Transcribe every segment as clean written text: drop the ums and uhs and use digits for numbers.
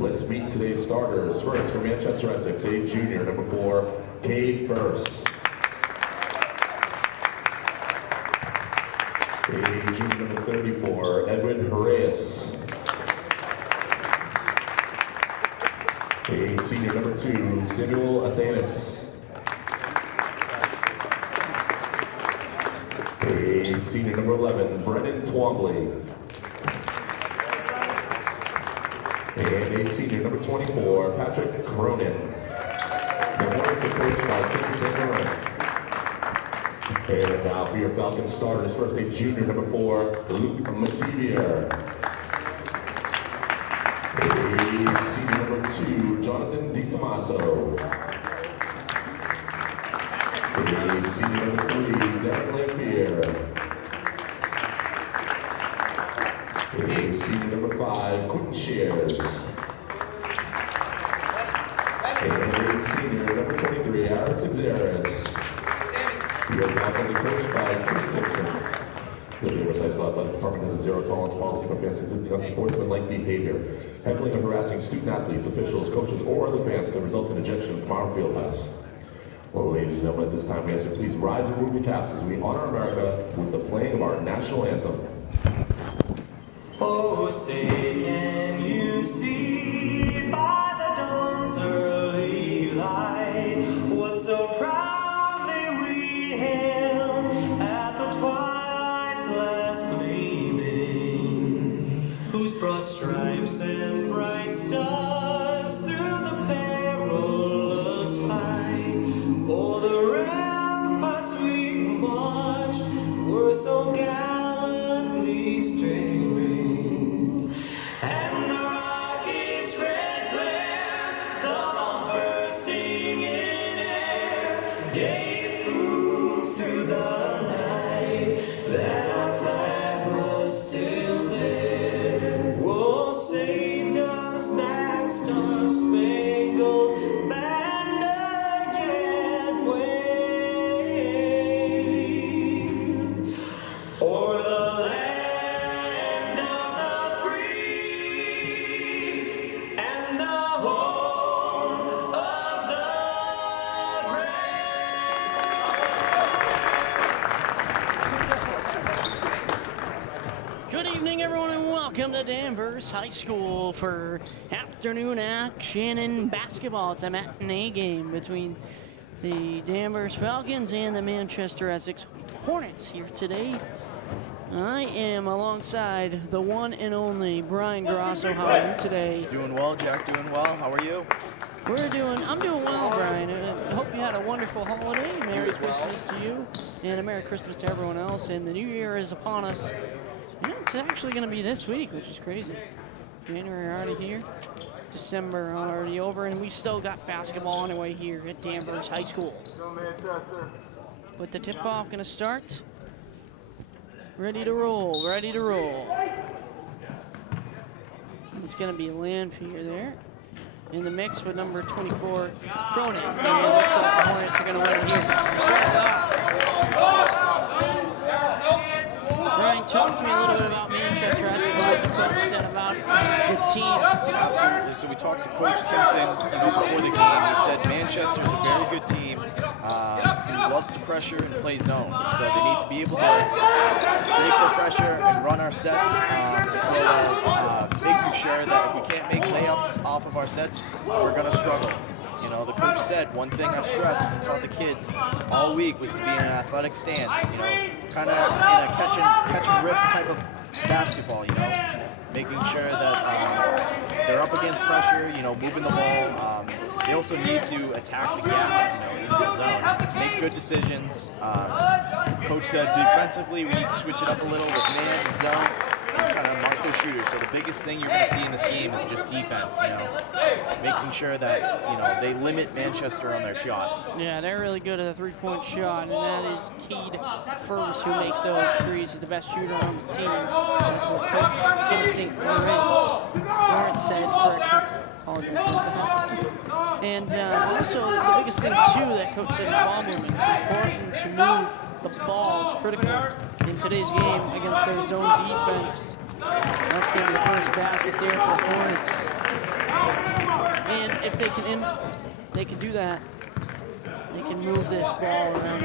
Let's meet today's starters. First, from Manchester, Essex, a junior, number 4, Cade First. A junior, number 34, Edwin Reyes. A senior, number 2, Samuel Athanas. A senior, number 11, Brennan Twombly. And a senior, number 24, Patrick Cronin. The Hornets are coached by Tim St. Laurent. And now for your Falcons starters, first a junior, number 4, Luke Mativier. A senior, number 2, Jonathan DiTomaso. A senior, number 3, Devin Lampier. A senior, number 5, Quentin Shears. And a senior, number 23, Aaron Xeris. Your Falcons are coached by Chris Simpson. The Danvers High School Athletic Department has a zero-tolerance policy for fans exhibiting unsportsmanlike behavior. Heckling and harassing student-athletes, officials, coaches, or other fans can result in ejection from our field house. Well, ladies and gentlemen, at this time we ask you please rise and remove your caps as we honor America with the playing of our national anthem. Oh, say can you see by the dawn's early light what so proudly we hailed at the twilight's last gleaming, whose broad stripes and bright stars through the perilous fight o'er the ramparts we marched were so gallantly streaming. And the rocket's red glare, the bombs bursting in air, gave proof through the night that our flag was still there. Oh, say does that star-spangled banner yet wave o'er the land of the free and the home of the brave. Good evening, everyone, and welcome to Danvers High School for afternoon action in basketball. It's a matinee game between the Danvers Falcons and the Manchester Essex Hornets here today. I am alongside the one and only Brian Grosso. How are you today? Doing well, Jack. Doing well. How are you? I'm doing well, Brian. I hope you had a wonderful holiday. Merry Christmas to you, and a Merry Christmas to everyone else. And the new year is upon us. And it's actually going to be this week, which is crazy. January already here, December already over, and we still got basketball on the way here at Danvers High School. With the tip-off going to start. Ready to roll, ready to roll. It's going to be Lanphier there in the mix with number 24, Cronin. And it looks like the Hornets are going to let it here. Brian, talk to me a little bit about Manchester Essex, what the coach said about the team. Absolutely. So we talked to Coach Timpson, before the game. He said Manchester's a very good team who loves to pressure and play zone. So they need to be able to break the pressure and run our sets, as well as making sure that if we can't make layups off of our sets, we're going to struggle. The coach said one thing I stressed and taught the kids all week was to be in an athletic stance, kind of in a catch and rip type of basketball, making sure that they're up against pressure, moving the ball. They also need to attack the gaps, in the zone, make good decisions. Coach said defensively we need to switch it up a little with man and zone. Kind of mark their shooters. So the biggest thing you're going to see in this game is just defense, making sure that, they limit Manchester on their shots. Yeah, they're really good at a three-point shot, and that is Cade First, who makes those threes. He's the best shooter on the team. That's what Coach Tim St. Laurent said, correction. And also, the biggest thing, too, that Coach said is ball movement. It's important to move the ball. It's critical in today's game against their zone defense. That's going to be the first basket there for the Hornets. And if they can do that. They can move this ball around.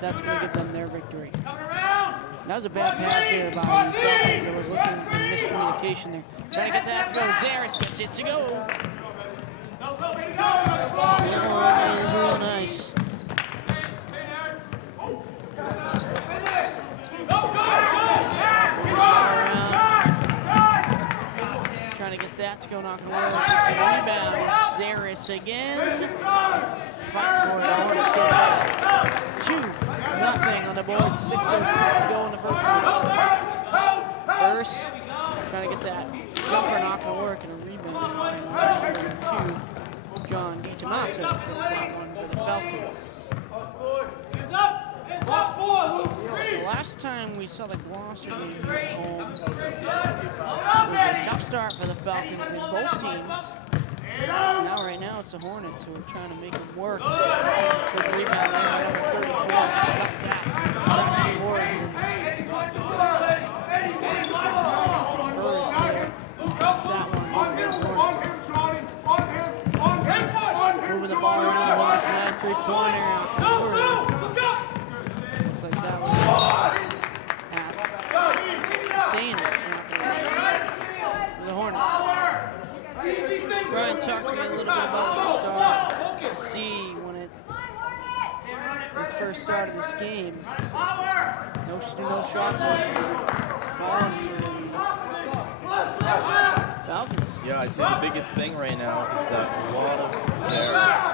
That's going to give them their victory. That was a bad pass there by the Falcons. I was looking for miscommunication there. Trying to get that to go. Zaris gets it to go. Real nice. Trying to get that to go, not going to work. Rebound is Zaris again. Fight for it. Hornets get that. 2-0 on the board. 6:06 to go in the first quarter. First, trying to get that jumper, not going to work, and a rebound. John DiTomaso gets that one for the Falcons. The last time we saw the Gloucester game at home, it was a tough start for the Falcons in both teams. Now, right now, it's the Hornets who are trying to make them work. Good rebound there, number 34. It's up that. Burris there. It's that one. Moving the ball around the Hornets. Nice three-pointer. Looks like that was Thanos. The Hornets. Brian talked to me a little bit about the start to see when it first started this game. No shots on falling for Falcons. Yeah, I'd say the biggest thing right now is that a lot of their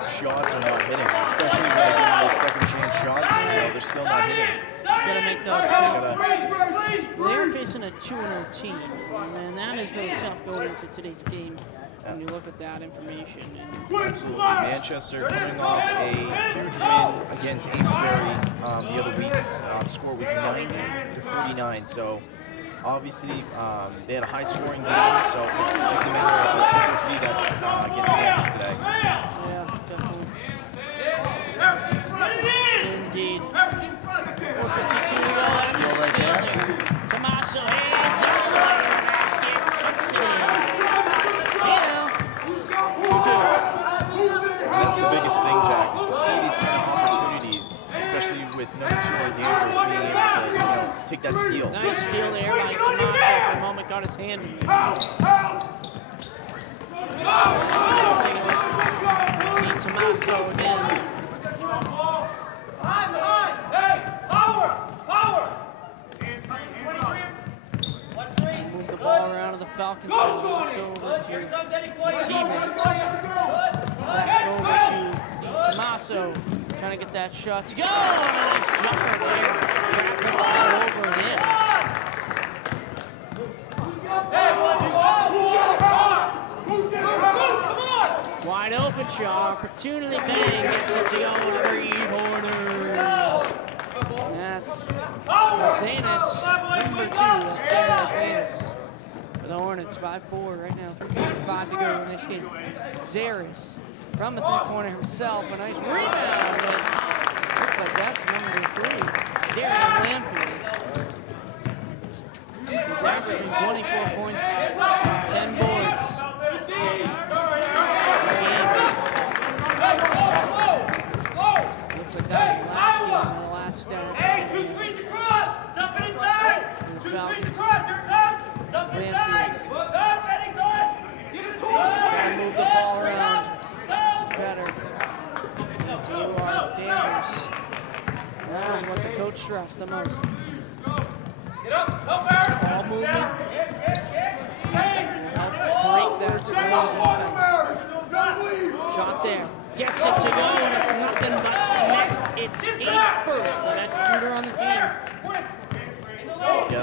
shots are not hitting, especially when they're getting those second chance shots. They're still not hitting. Gotta make those count. They're facing a 2-0 team, and that is really tough going into today's game. When you look at that information. Absolutely. Manchester coming off a huge win against Amesbury the other week. The score was 90-49. So obviously they had a high scoring game. So it's just a matter of what we'll see that against Danvers today. Yeah, definitely. Indeed. 4:52 to go. Still right there. Tommaso hands up the basket. Puts it in. That's the biggest thing, Jack, is to see these kind of opportunities, especially with number 2 on Danvers being able to, take that steal. Nice steal there by Tommaso. For a moment, got his hand in it. Need Tommaso again. Move the ball around to the Falcons. It's over to the team. Over to Tommaso. Trying to get that shot to go. And a nice jumper there. Trying to put the ball over him. Wide open shot. Opportunity. Bang. Gets it to go. Green Horner. That's Thanos. Number 2. That's Samuel Thanos. For the Hornets, 5-4 right now, 3:45 to go in this game. Zaris from the three-pointer himself, a nice rebound, but looks like that's number 3, Darian Lanfield. He's averaging 24 points, 10 boards. Looks like that was the last game, the last stats. And the Falcons. Lanfield. Gotta move the ball around better. If you are Danvers, that is what the coach stressed the most. Ball movement. Help break that slow defense. Shot there. Gets it to go, and it's nothing but net. It's Cade first, the best shooter on the team. Yeah,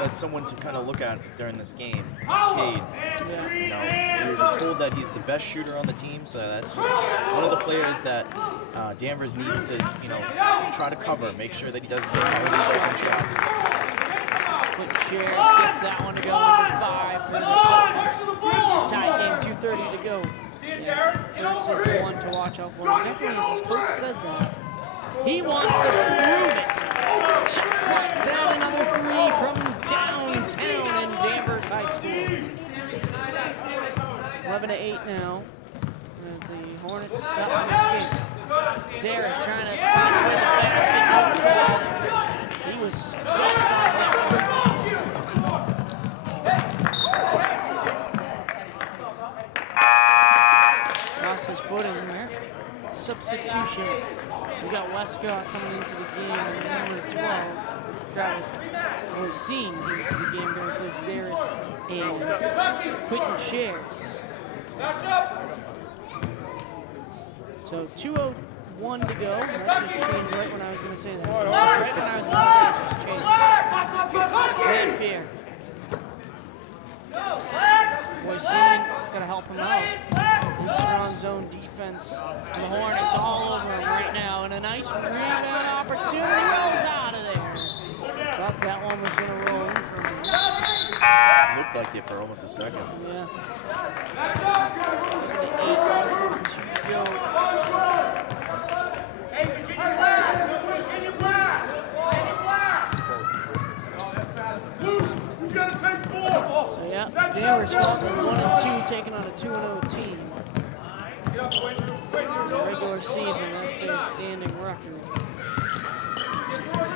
that's someone to kind of look at during this game. It's Cade. We were told that he's the best shooter on the team, so that's just one of the players that Danvers needs to, try to cover, make sure that he doesn't get all these open shots. Clinton Shares gets that one to go, number 5 for the Falcons. Tied game, 2:30 to go. Yeah, first is the one to watch out for. Definitely, as his coach says that. He wants to prove it. Just like that, another 3 from downtown, and Danvers 11-8 now. The Hornets up in this game. Zara's trying to find a way to basket. He was stuck on that one. Lost his footing there. Substitution. We got Westcott coming into the game and number 12. Travis was seen into the game to replace Zaris and Quentin Shares. So 2:01 to go. That just changed right when I was going to say that. Right when I was going to say it just changed. Fear. Boysen, got to help him out. His strong zone defense. And the Hornets all over him right now. And a nice rebound opportunity rolls out of there. Thought that one was going to roll in for him. Looked like it for almost a second. Yeah. So yeah, they were stopping 1 and 2, taking on a 2-0 team. Regular season, that's their standing record.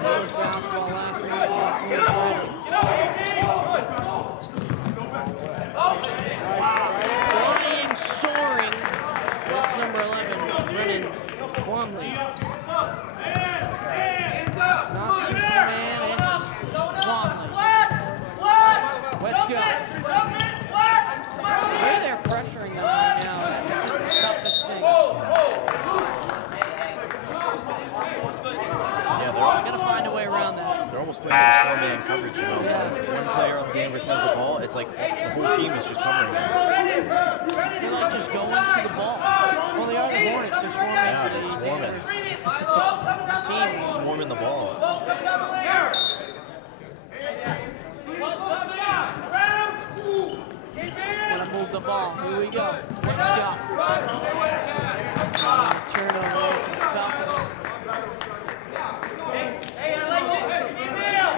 Rose basketball last night against Flying, soaring. That's number 11, Brennan Plumley. It's not Superman, it's Plumley. Westcott. The way they're pressuring them right now, that's just the toughest thing. Yeah, They're going to find a way around that. they're almost playing a four-man coverage. You know? One player on Danvers has the ball. It's like the whole team is just covering it. They're like just going to the ball. Well, they are the Hornets. They're swarming. Yeah, they're swarming. Team. Swarming the ball. Gonna move the ball. Here we go. Westcott. Turnover for the Falcons. Hey, I like it. Email.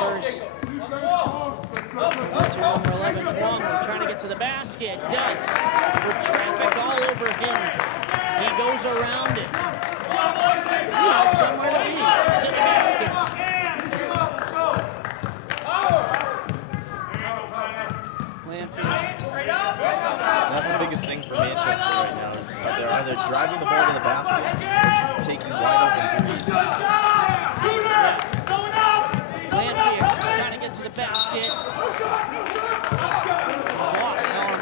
First. Turnover 11 Plumley trying to get to the basket. Does. With traffic all over him. He goes around it. He has somewhere to be. It's in the basket. That's the biggest thing for Manchester right now is they're either driving the ball to the basket or taking wide open threes. Lanphier trying to get to the basket.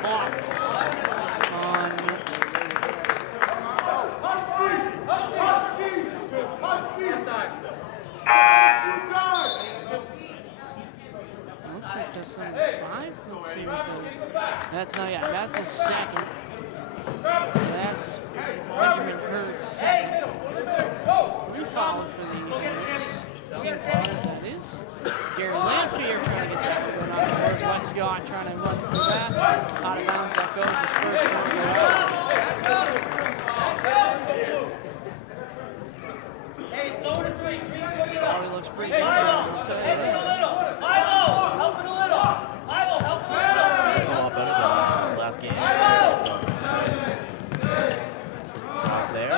Block. Looks like that's number 5. Let's see what that's not yet. That's a second. So that's Benjamin Hurd's second. 3 fouls for the Hornets. Team fouls, that is. Gary Lanphier trying to get that one on the board. Westcott trying to run through that. Out of bounds that goes. His first trying to go out. Probably looks pretty good. I'll tell you that. It's a lot better than last game. Out there.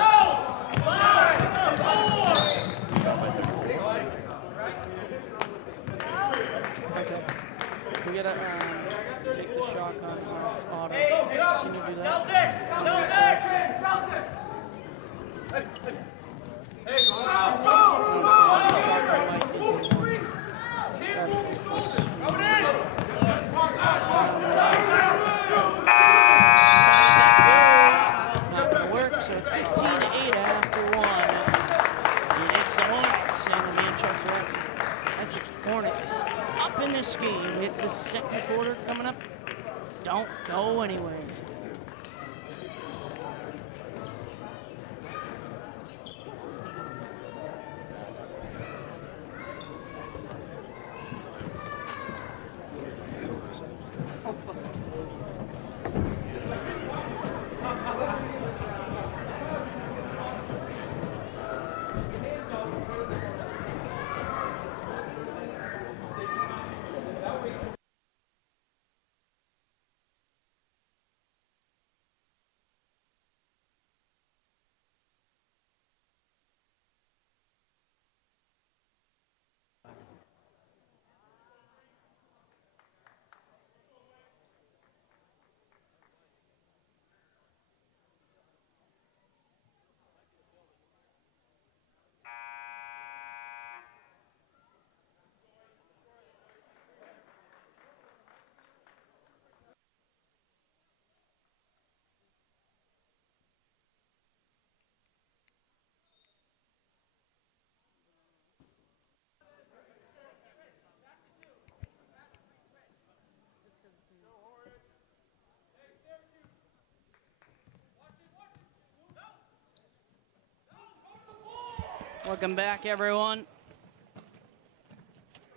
Okay. We gotta take the shot off auto. Can you do that? Not gonna work, so it's 15-8 after 1. And it's the Hornets and the Manchester Essex. That's the Hornets up in this game. It's the second quarter coming up. Don't go anywhere. Welcome back, everyone.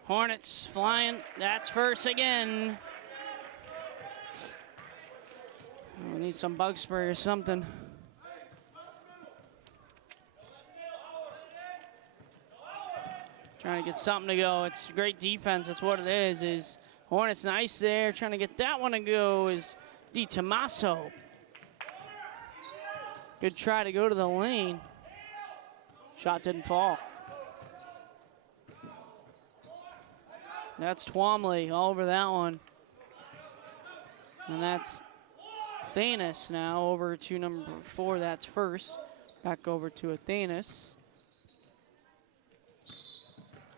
Hornets flying. That's first again. We need some bug spray or something. Trying to get something to go. It's great defense. That's what it is Hornets nice there. Trying to get that one to go is Di Tommaso. Good try to go to the lane. Shot didn't fall. That's Twomley all over that one. And that's Thanis now over to number 4. That's first. Back over to Athanas.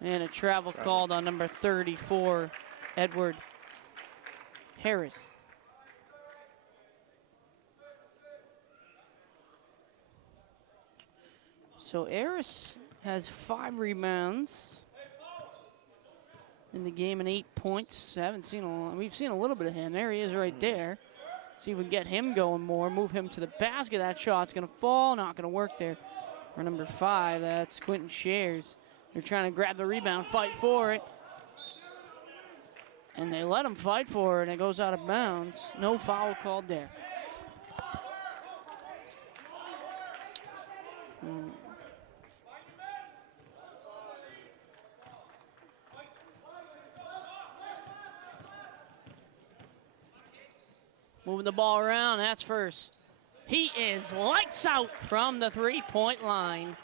And a travel called on number 34, Edward Harris. So Harris has 5 rebounds in the game and 8 points. We've seen a little bit of him. There he is right there. See if we can get him going more. Move him to the basket. That shot's going to fall. Not going to work there. For number 5, that's Quentin Shares. They're trying to grab the rebound, fight for it. And they let him fight for it, and it goes out of bounds. No foul called there. Moving the ball around, that's first. He is lights out from the three-point line.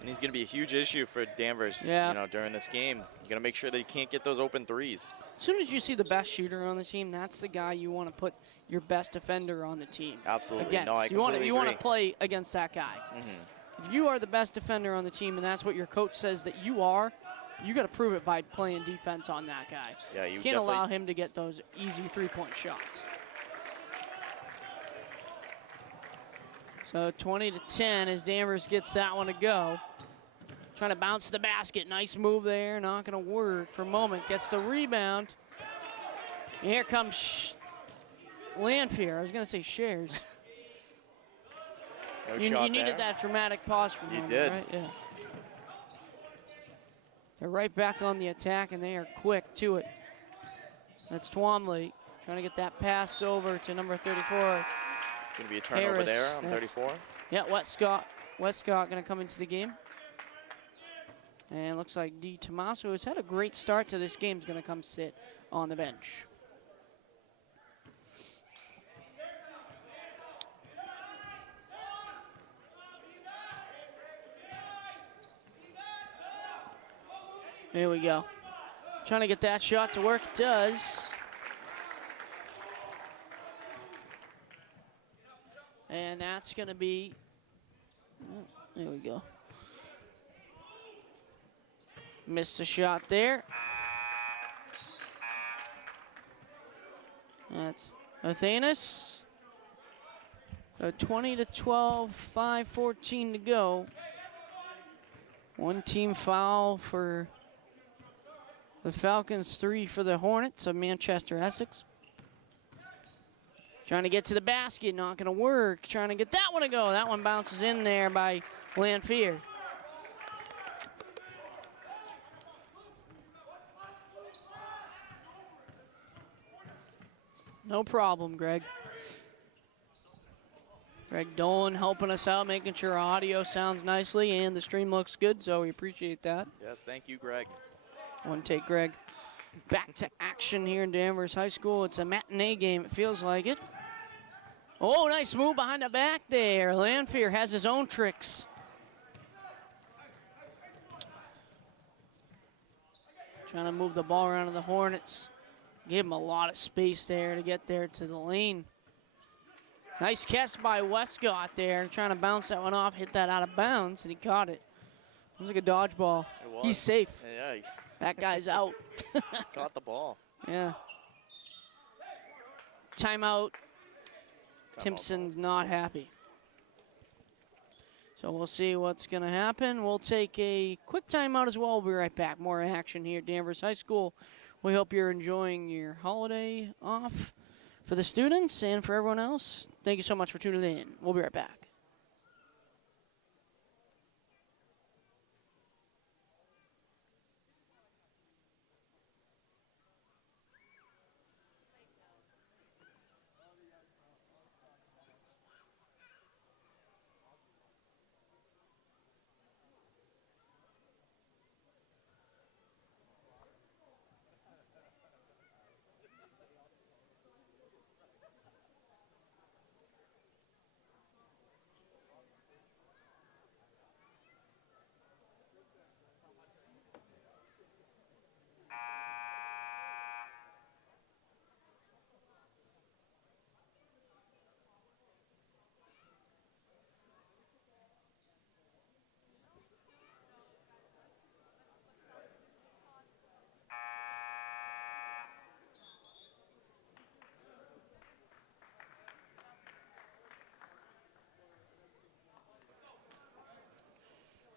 And he's going to be a huge issue for Danvers, during this game. You're going to make sure that he can't get those open threes. As soon as you see the best shooter on the team, that's the guy you want to put your best defender on the team. Absolutely. Against. No, I completely you want to play against that guy. Mm-hmm. If you are the best defender on the team and that's what your coach says that you are, you got to prove it by playing defense on that guy. Yeah, you can't allow him to get those easy three-point shots. So 20-10 as Danvers gets that one to go. Trying to bounce the basket. Nice move there. Not going to work for a moment. Gets the rebound. And here comes Lanfear. I was going to say Shares. You needed that dramatic pause for a moment, did. Right? Yeah. They're right back on the attack, and they are quick to it. That's Twomley trying to get that pass over to number 34. Going to be a turnover Harris. there on 34. Yeah, Westcott going to come into the game. And looks like Di Tommaso has had a great start to this game. Is going to come sit on the bench. Here we go. Trying to get that shot to work. It does. And that's going to be, there we go. Missed the shot there. That's Athanas. So 20-12, 5:14 to go. One team foul for the Falcons, 3 for the Hornets of Manchester, Essex. Trying to get to the basket, not going to work. Trying to get that one to go. That one bounces in there by Lanfear. No problem, Greg. Greg Dolan helping us out, making sure our audio sounds nicely and the stream looks good, so we appreciate that. Yes, thank you, Greg. One take, Greg. Back to action here in Danvers High School. It's a matinee game, it feels like it. Oh, nice move behind the back there. Lanfear has his own tricks. Trying to move the ball around to the Hornets. Give him a lot of space there to get there to the lane. Nice catch by Westcott there. Trying to bounce that one off, hit that out of bounds, and he caught it. It was like a dodgeball. He's safe. Yeah, that guy's out. Caught the ball. Yeah. Timeout. Timpson's not happy. So we'll see what's going to happen. We'll take a quick timeout as well. We'll be right back. More action here at Danvers High School. We hope you're enjoying your holiday off for the students and for everyone else. Thank you so much for tuning in. We'll be right back.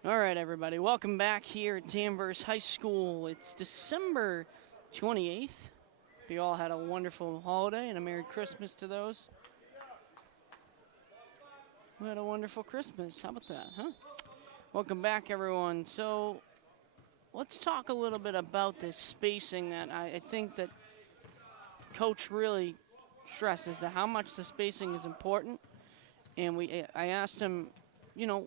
All right, everybody. Welcome back here at Danvers High School. It's December 28th. Hope you all had a wonderful holiday and a Merry Christmas to those who had a wonderful Christmas. How about that, huh? Welcome back, everyone. So let's talk a little bit about this spacing that I think that Coach really stresses, that how much the spacing is important. And I asked him, you know,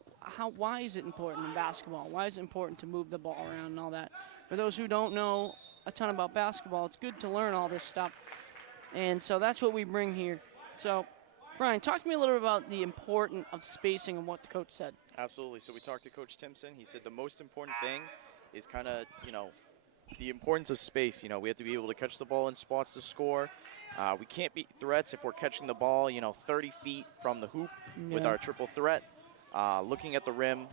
why is it important in basketball? Why is it important to move the ball around and all that? For those who don't know a ton about basketball, it's good to learn all this stuff. And so that's what we bring here. So, Brian, talk to me a little bit about the importance of spacing and what the coach said. Absolutely. So we talked to Coach Timpson. He said the most important thing is kind of, you know, the importance of space. You know, we have to be able to catch the ball in spots to score. We can't beat threats if we're catching the ball, you know, 30 feet from the hoop with our triple threat. Looking at the rim,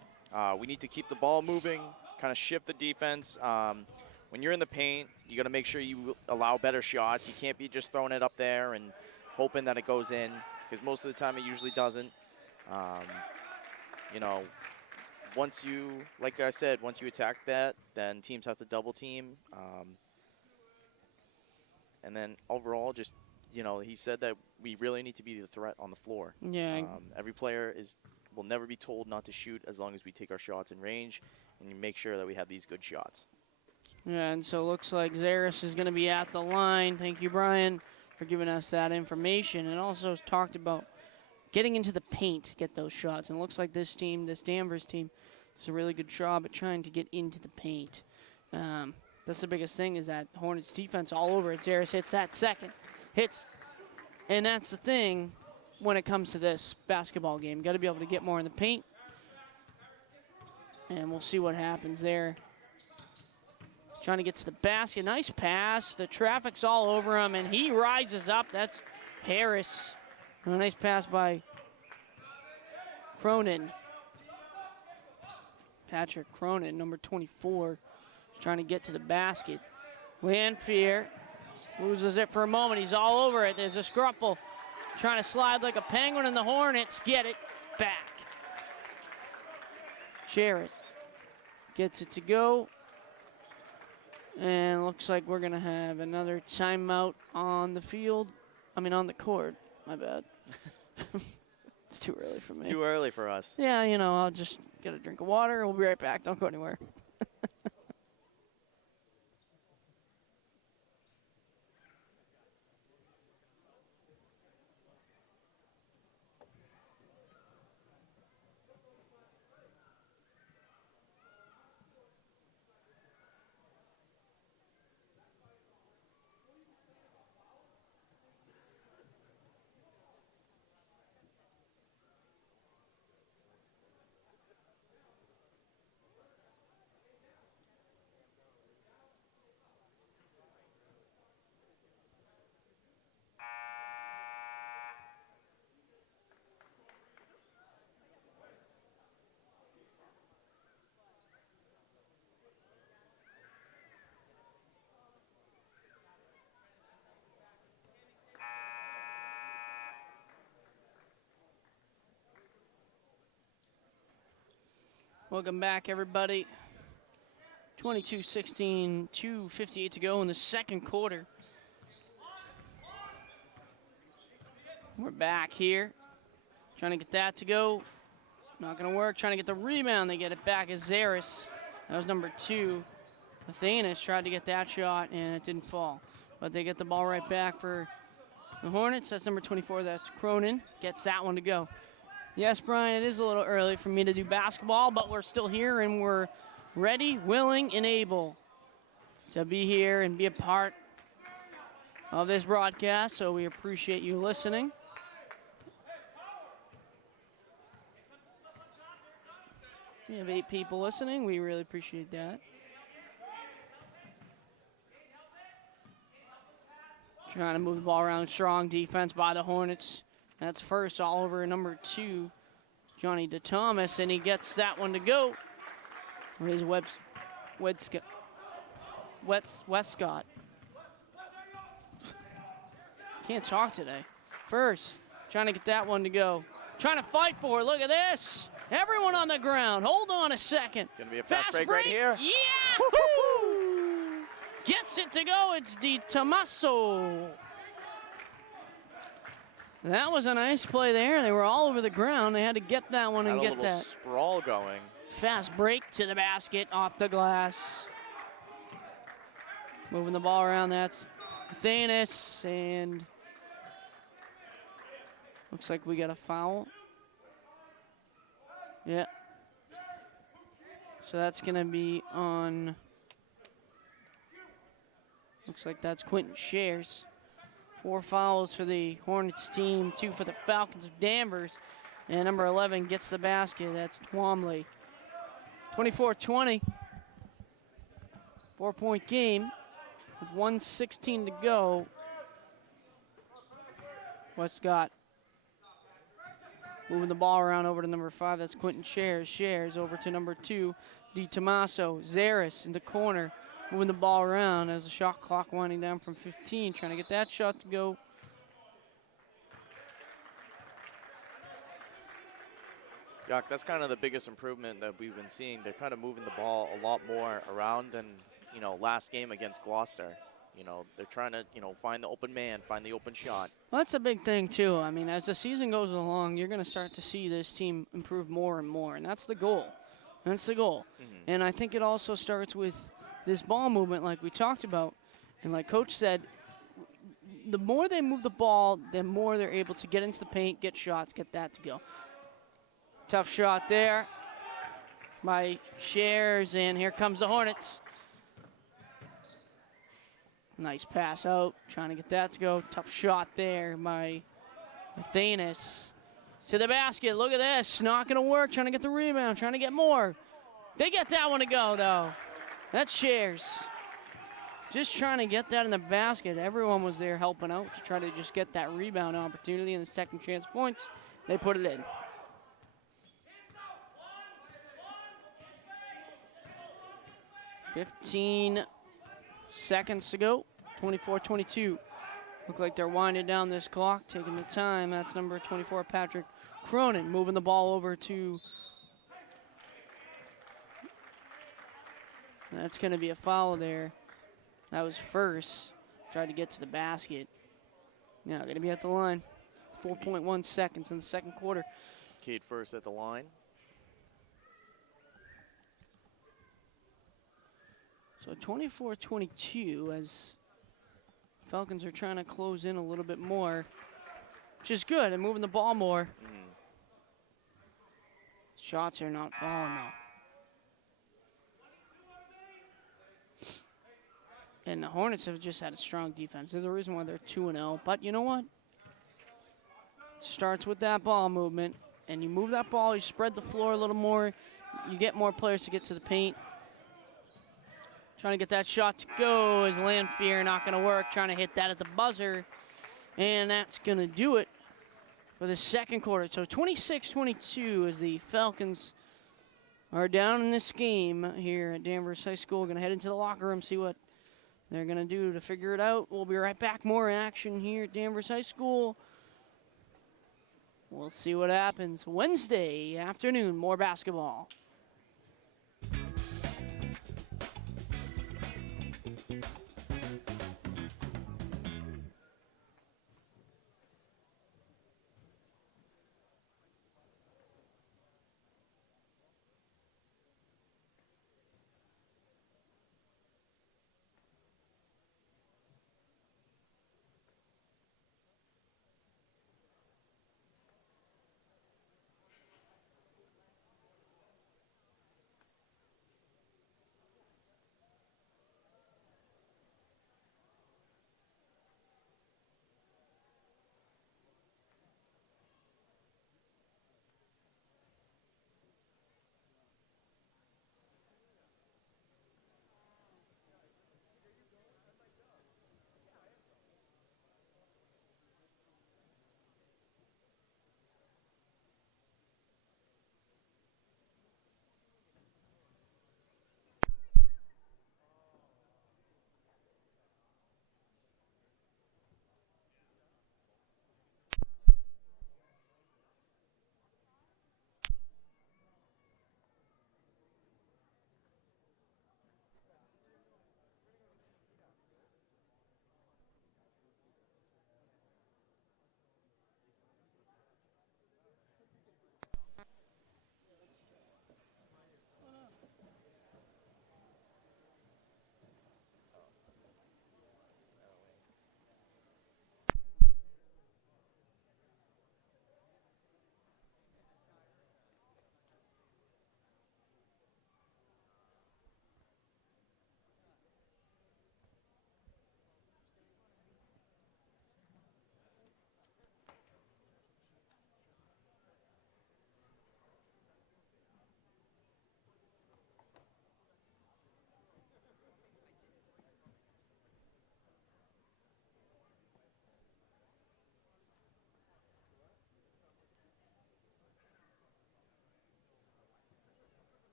we need to keep the ball moving, kind of shift the defense. When you're in the paint, you got to make sure you allow better shots. You can't be just throwing it up there and hoping that it goes in, because most of the time it usually doesn't. You know, once you, like I said, once you attack that, then teams have to double team. And then overall, just, you know, he said that we really need to be the threat on the floor. Yeah. Every player will never be told not to shoot as long as we take our shots in range and you make sure that we have these good shots. Yeah, and so it looks like Zaris is going to be at the line. Thank you, Brian, for giving us that information. And also talked about getting into the paint to get those shots. And it looks like this team, this Danvers team, does a really good job at trying to get into the paint. That's the biggest thing, is that Hornets defense all over it. Zaris hits that second. And that's the thing when it comes to this basketball game. Got to be able to get more in the paint. And we'll see what happens there. Trying to get to the basket. Nice pass. The traffic's all over him, and he rises up. That's Harris. A nice pass by Cronin. Patrick Cronin, number 24. He's trying to get to the basket. Lanphier loses it for a moment. He's all over it. There's a scruffle. Trying to slide like a penguin, and the Hornets get it back. Sherrod gets it to go. And it looks like we're going to have another timeout on the field. I mean, on the court. My bad. It's too early for me. It's too early for us. Yeah, you know, I'll just get a drink of water. We'll be right back. Don't go anywhere. Welcome back, everybody. 22-16, 2:58 to go in the second quarter. We're back here. Trying to get that to go. Not going to work. Trying to get the rebound. They get it back as Zaris. That was number 2. Athanas tried to get that shot, and it didn't fall. But they get the ball right back for the Hornets. That's number 24. That's Cronin. Gets that one to go. Yes, Brian, it is a little early for me to do basketball, but we're still here, and we're ready, willing, and able to be here and be a part of this broadcast, so we appreciate you listening. We have 8 people listening. We really appreciate that. Trying to move the ball around. Strong defense by the Hornets. That's first all over number 2, Johnny DeThomas, and he gets that one to go. Here's Westcott. Can't talk today. First, trying to get that one to go. Trying to fight for it. Look at this. Everyone on the ground. Hold on a second. Gonna be a fast break right here. Yeah! Woo-hoo! Gets it to go. It's Di Tommaso. That was a nice play there. They were all over the ground. They had to get that one and Had a get little that sprawl going. fast break to the basket off the glass. Moving the ball around. That's Thanis, and looks like we got a foul. Yeah. So that's going to be on, looks like that's Quentin Shares. 4 fouls for the Hornets team, 2 for the Falcons of Danvers. And number 11 gets the basket. That's Twomley. 24-20. 4-point game with 1:16 to go. Westcott moving the ball around over to number 5. That's Quentin Shares. Shares over to number 2, Di Tommaso. Zaris in the corner, moving the ball around as the shot clock winding down from 15, trying to get that shot to go. Jack, that's kind of the biggest improvement that we've been seeing. They're kind of moving the ball a lot more around than, you know, last game against Gloucester. You know, they're trying to, you know, find the open man, find the open shot. Well, that's a big thing, too. I mean, as the season goes along, you're going to start to see this team improve more and more, and that's the goal. That's the goal. Mm-hmm. And I think it also starts with this ball movement like we talked about. And like Coach said, the more they move the ball, the more they're able to get into the paint, get shots, get that to go. Tough shot there by Shares, and here comes the Hornets. Nice pass out, trying to get that to go. Tough shot there by Thanis. To the basket, look at this. Not going to work, trying to get the rebound, trying to get more. They get that one to go, though. That's Shares. Just trying to get that in the basket. Everyone was there helping out to try to just get that rebound opportunity and the second chance points. They put it in. $15 seconds to go. 24-22. Look like they're winding down this clock, taking the time. That's number 24, Patrick Cronin, moving the ball over to. That's going to be a foul there. That was first. Tried to get to the basket. Now going to be at the line. 4.1 seconds in the second quarter. Cade first at the line. So 24-22 as Falcons are trying to close in a little bit more, which is good, and moving the ball more. Mm-hmm. Shots are not falling, though. And the Hornets have just had a strong defense. There's a reason why they're 2-0. But you know what? Starts with that ball movement, and you move that ball, you spread the floor a little more, you get more players to get to the paint. Trying to get that shot to go is Lanfear, not going to work. Trying to hit that at the buzzer, and that's going to do it for the second quarter. So 26-22 as the Falcons are down in this game here at Danvers High School. Going to head into the locker room, see what they're going to do to figure it out. We'll be right back. More action here at Danvers High School. We'll see what happens. Wednesday afternoon, more basketball.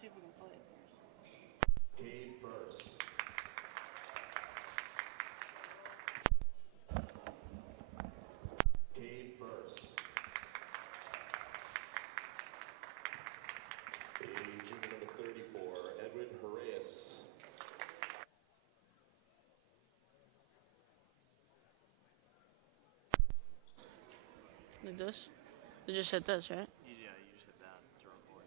see if we can play it first. Cade first. Cade first. A junior number 34, Edwin Horace. Like this? They just hit this, right? Yeah, you just hit that to record.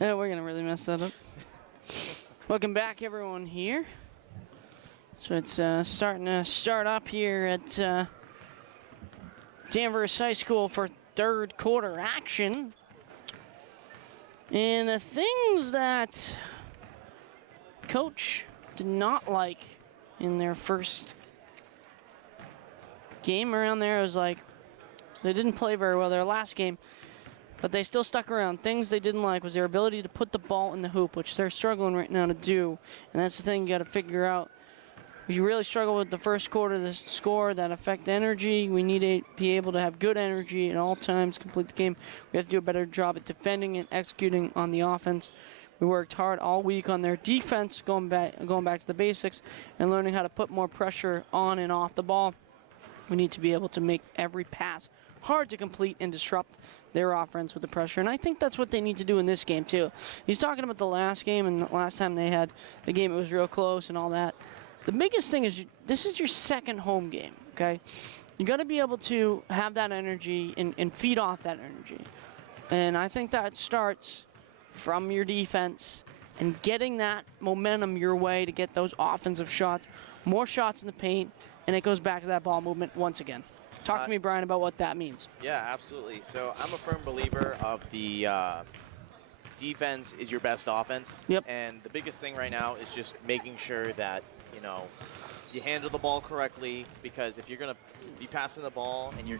Yeah, we're going to really mess that up. Welcome back, everyone, here. So it's starting to start up here at Danvers High School for third quarter action. And the things that Coach did not like in their first game around there was like they didn't play very well their last game, but they still stuck around. Things they didn't like was their ability to put the ball in the hoop, which they're struggling right now to do. And that's the thing you got to figure out. You really struggle with the first quarter, the score that affect energy. We need to be able to have good energy at all times, complete the game. We have to do a better job at defending and executing on the offense. We worked hard all week on their defense, going back to the basics and learning how to put more pressure on and off the ball. We need to be able to make every pass hard to complete and disrupt their offense with the pressure. And I think that's what they need to do in this game, too. He's talking about the last game and the last time they had the game, it was real close and all that. The biggest thing is this is your second home game, okay? You got to be able to have that energy and feed off that energy. And I think that starts from your defense and getting that momentum your way to get those offensive shots, more shots in the paint, and it goes back to that ball movement once again. Talk to me, Brian, about what that means. Yeah, absolutely. So I'm a firm believer of the defense is your best offense. Yep. And the biggest thing right now is just making sure that, you know, you handle the ball correctly, because if you're going to be passing the ball and you're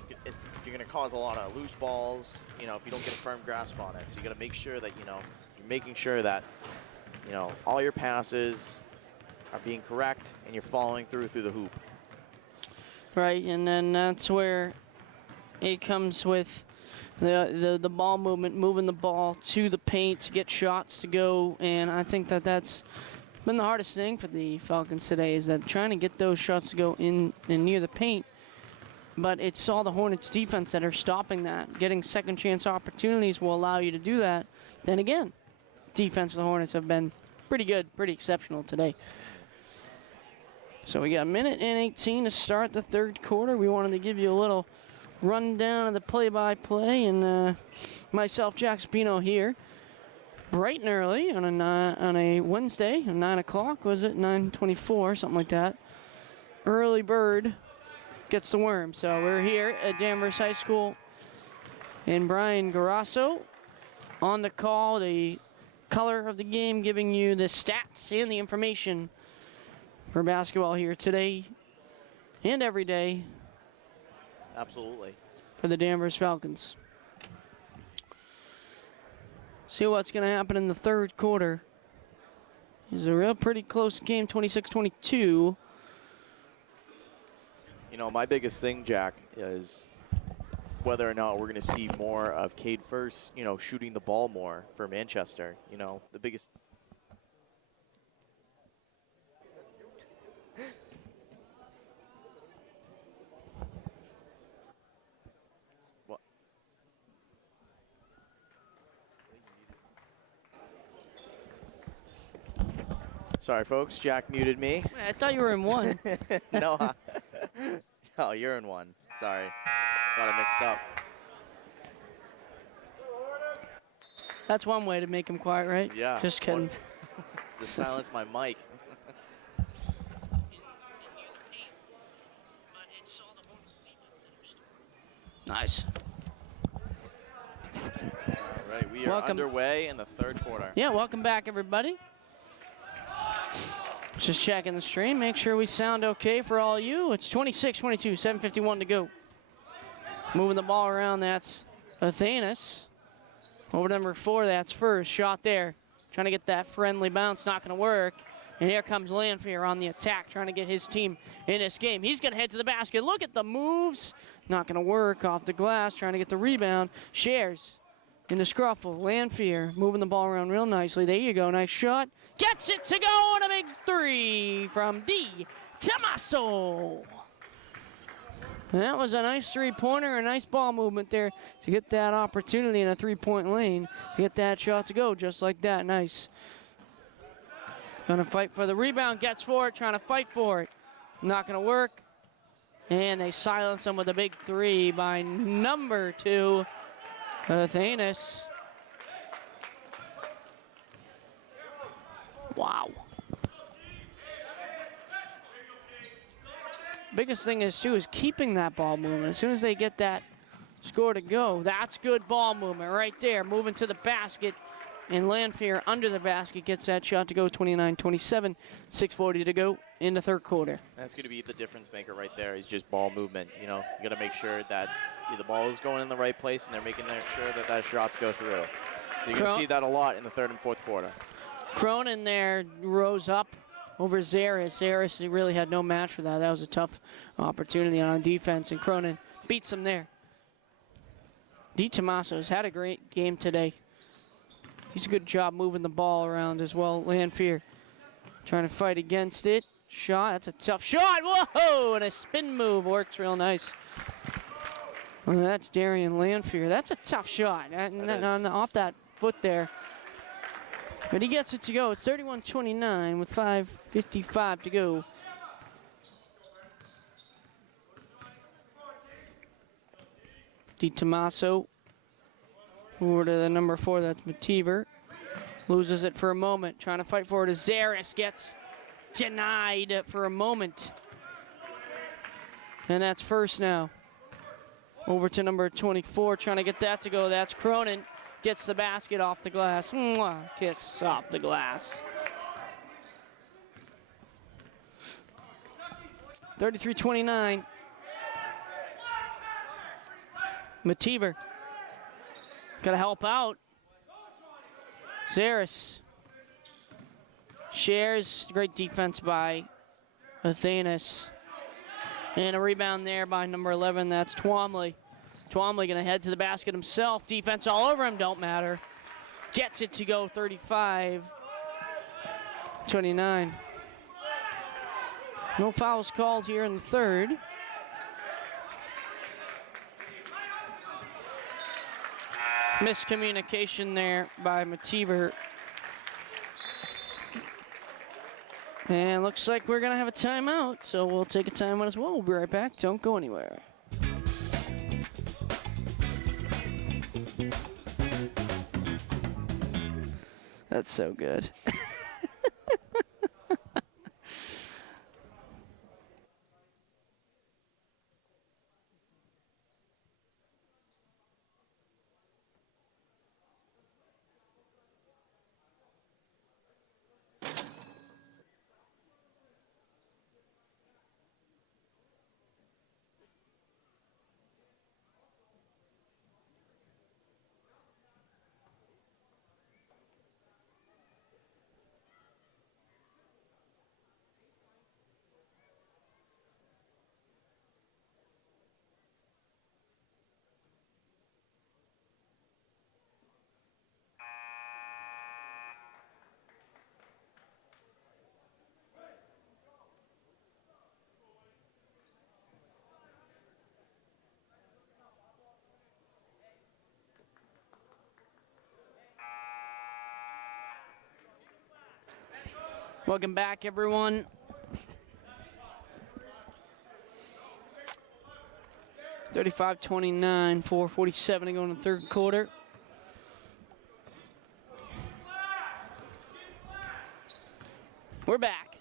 going to cause a lot of loose balls, you know, if you don't get a firm grasp on it. So you got to make sure that, you know, you're making sure that, you know, all your passes are being correct and you're following through the hoop. Right, and then that's where it comes with the ball movement, moving the ball to the paint to get shots to go, and I think that's been the hardest thing for the Falcons today, is that trying to get those shots to go in and near the paint, but it's all the Hornets defense that are stopping that. Getting second chance opportunities will allow you to do that. Then again, defense for the Hornets have been pretty good, pretty exceptional today. So we got a minute and 18 to start the third quarter. We wanted to give you a little rundown of the play-by-play, and myself, Jack Spino, here, bright and early on a Wednesday, 9 o'clock, was it? 9:24, something like that. Early bird gets the worm. So we're here at Danvers High School, and Brian Garasso on the call, the color of the game, giving you the stats and the information for basketball here today and every day. Absolutely. For the Danvers Falcons. See what's going to happen in the third quarter. It's a real pretty close game, 26-22. You know, my biggest thing, Jack, is whether or not we're going to see more of Cade First, you know, shooting the ball more for Manchester. You know, the biggest... What? Sorry, folks. Jack muted me. I thought you were in one. No. Oh, you're in one. Sorry. Got it mixed up. That's one way to make him quiet, right? Yeah. Just kidding. To silence my mic. Nice. All right, we are underway in the third quarter. Yeah, welcome back, everybody. Just checking the stream, make sure we sound okay for all you. It's 26-22, 7:51 to go. Moving the ball around, that's Athanas. Over number 4, that's first. Shot there. Trying to get that friendly bounce, not going to work. And here comes Lanphier on the attack, trying to get his team in this game. He's going to head to the basket. Look at the moves. Not going to work off the glass, trying to get the rebound. Shares in the scruffle. Lanphier moving the ball around real nicely. There you go. Nice shot. Gets it to go, and a big 3 from D. Tommaso. That was a nice three-pointer, a nice ball movement there to get that opportunity in a three-point lane to get that shot to go just like that. Nice. Gonna fight for the rebound, gets for it, trying to fight for it. Not gonna work. And they silence him with a big 3 by number 2, Athanas. Wow. Biggest thing is, too, is keeping that ball movement. As soon as they get that score to go, that's good ball movement right there. Moving to the basket, and Lanphier under the basket gets that shot to go 29-27, 6:40 to go in the third quarter. That's going to be the difference maker right there. Is just ball movement. You know, you got to make sure that the ball is going in the right place, and they're making sure that that shots go through. So you're going to see that a lot in the third and fourth quarter. Cronin there rose up over Zaris. Zaris really had no match for that. That was a tough opportunity on defense, and Cronin beats him there. D. Tommaso's had a great game today. He's a good job moving the ball around as well. Lanphier trying to fight against it. Shot, that's a tough shot. Whoa, and a spin move works real nice. Well, that's Darian Lanphier. That's a tough shot off that foot there. But he gets it to go. It's 31-29 with 5:55 to go. Di Tommaso over to the number 4, that's Mativer. Loses it for a moment, trying to fight for it as Zaris gets denied for a moment. And that's first now. Over to number 24, trying to get that to go. That's Cronin. Gets the basket off the glass. Mwah, kiss off the glass. 33-29. Mativer. Got to help out. Zaris. Shares. Great defense by Athanas. And a rebound there by number 11. That's Twomley. Twomley going to head to the basket himself. Defense all over him. Don't matter. Gets it to go 35-29. No fouls called here in the third. Miscommunication there by Mativer. And looks like we're going to have a timeout, so we'll take a timeout as well. We'll be right back. Don't go anywhere. That's so good. Welcome back, everyone. (35-29), 4:47 to go in the third quarter. We're back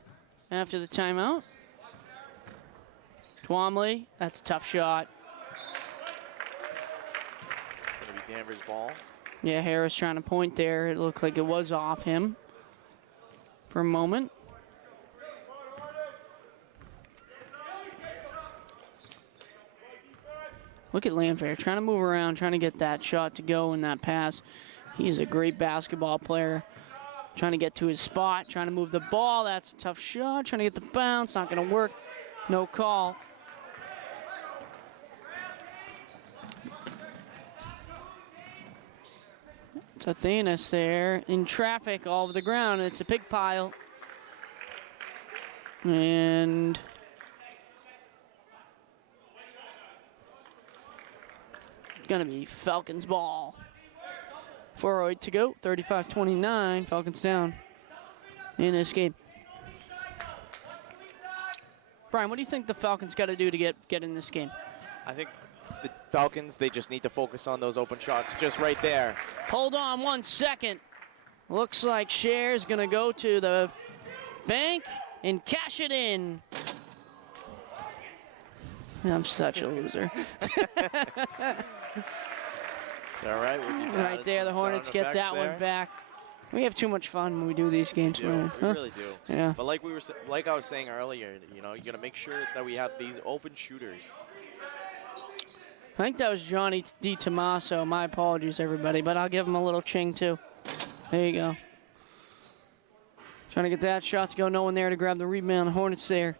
after the timeout. Twomley, that's a tough shot. Gonna be Danvers' ball. Yeah, Harris trying to point there. It looked like it was off him for a moment. Look at Lanphier trying to move around, trying to get that shot to go in that pass. He's a great basketball player. Trying to get to his spot, trying to move the ball. That's a tough shot. Trying to get the bounce. Not going to work. No call. It's Athenas there in traffic all over the ground. It's a pig pile. And it's going to be Falcons ball. 4:08 to go, 35-29, Falcons down in this game. Brian, what do you think the Falcons got to do to get in this game? I think the Falcons, they just need to focus on those open shots just right there. Hold on 1 second. Looks like Cher's going to go to the bank and cash it in. I'm such a loser. All right, right there, the Hornets get that one back. We have too much fun when we do these games. We really do. Yeah. But like I was saying earlier, you know, you got to make sure that we have these open shooters. I think that was Johnny D. Tommaso. My apologies, everybody, but I'll give him a little ching, too. There you go. Trying to get that shot to go. No one there to grab the rebound. The Hornets there.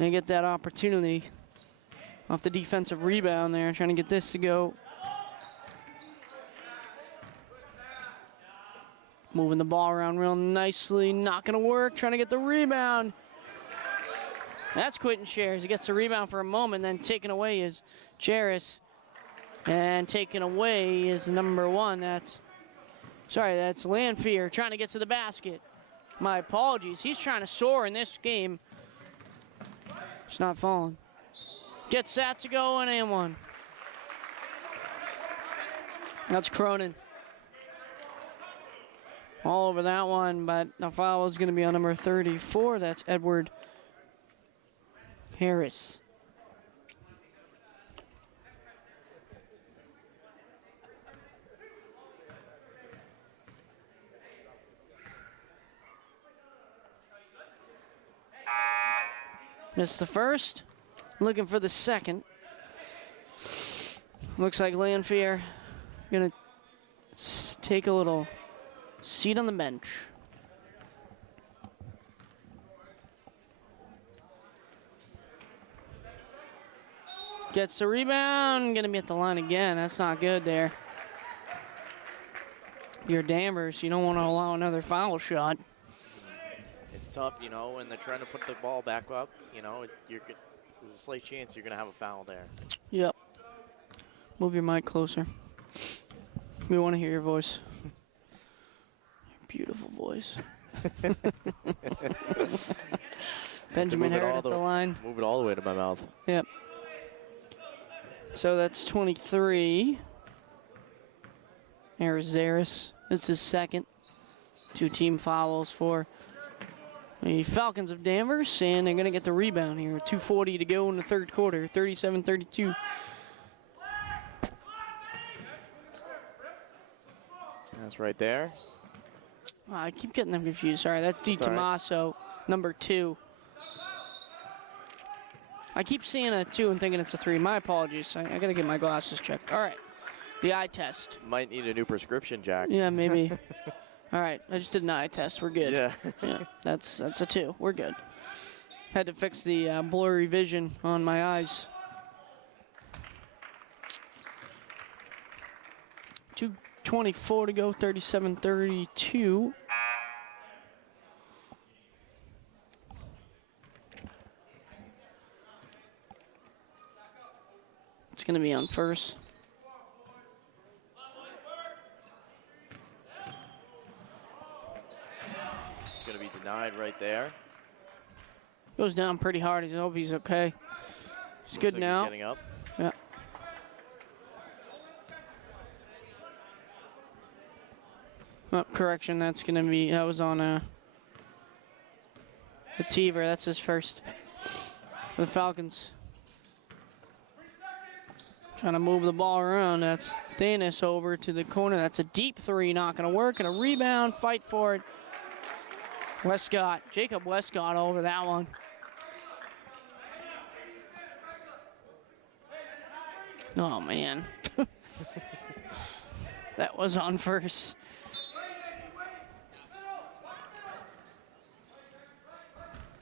They get that opportunity off the defensive rebound there. Trying to get this to go. Moving the ball around real nicely. Not going to work. Trying to get the rebound. That's Quentin Cher's. He gets the rebound for a moment, then taken away is Cheris. And taken away is number 1. That's Lanphier trying to get to the basket. My apologies. He's trying to soar in this game. It's not falling. Gets that to go and one. That's Cronin. All over that one, but the foul is going to be on number 34. That's Edward Harris. Missed the first. Looking for the second. Looks like Lanphier going to take a little seat on the bench. Gets the rebound. Going to be at the line again. That's not good there. If you're Danvers, you don't want to allow another foul shot. It's tough, you know, when they're trying to put the ball back up, you know, there's a slight chance you're going to have a foul there. Yep. Move your mic closer. We want to hear your voice. Beautiful voice. Benjamin Harrod at the line. Move it all the way to my mouth. Yep. So that's 23. Arizaris. It's his second. 2 team fouls for the Falcons of Danvers, and they're going to get the rebound here. 2:40 to go in the third quarter. 37-32. That's right there. I keep getting them confused. Sorry, that's Di Tommaso, number 2. I keep seeing a 2 and thinking it's a 3. My apologies. I got to get my glasses checked. All right, the eye test. Might need a new prescription, Jack. Yeah, maybe. All right, I just did an eye test. We're good. Yeah. Yeah, that's a 2. We're good. Had to fix the blurry vision on my eyes. 2:24 to go, 37-32. It's going to be on first. It's going to be denied right there. Goes down pretty hard. I hope he's okay. He's good like now. He's getting up. Yeah. Oh, correction. That's going to be, that was on the Teaver. That's his first. For the Falcons. Trying to move the ball around. That's Thanis over to the corner. That's a deep 3. Not going to work. And a rebound. Fight for it. Westcott. Jacob Westcott over that one. Oh, man. That was on first.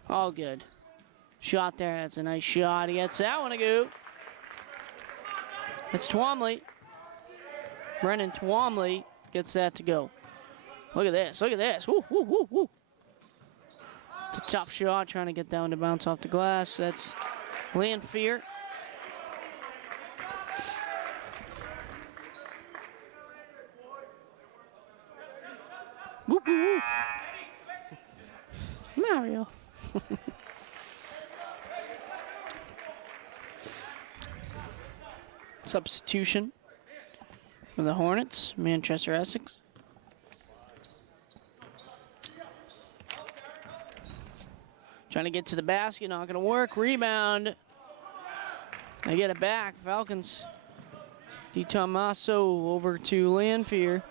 All good. Shot there. That's a nice shot. He gets that one to go. It's Twomley. Brennan Twomley gets that to go. Look at this. Look at this. Woo, woo, woo, woo. It's a tough shot trying to get that one to bounce off the glass. That's Lanphier. Woo, woo, woo. Mario. Substitution for the Hornets, Manchester Essex. Trying to get to the basket, not gonna work. Rebound. They get it back. Falcons. Di Tommaso over to Lanphier.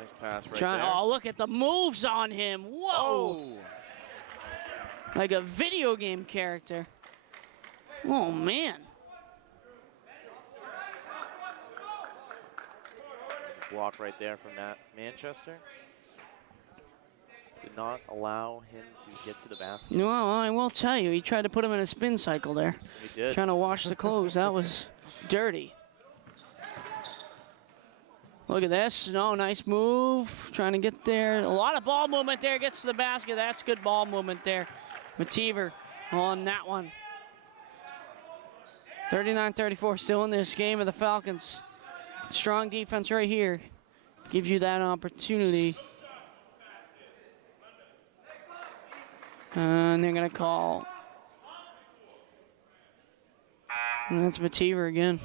Nice pass right there. Oh, look at the moves on him. Whoa. Oh. Like a video game character. Oh, man. Block right there from that Manchester. Did not allow him to get to the basket. No, I will tell you, he tried to put him in a spin cycle there. He did. Trying to wash the clothes. That was dirty. Look at this. No, nice move. Trying to get there. A lot of ball movement there. Gets to the basket. That's good ball movement there. Mativer on that one. 39-34 still in this game of the Falcons. Strong defense right here. Gives you that opportunity. And they're going to call. And that's Mativer again.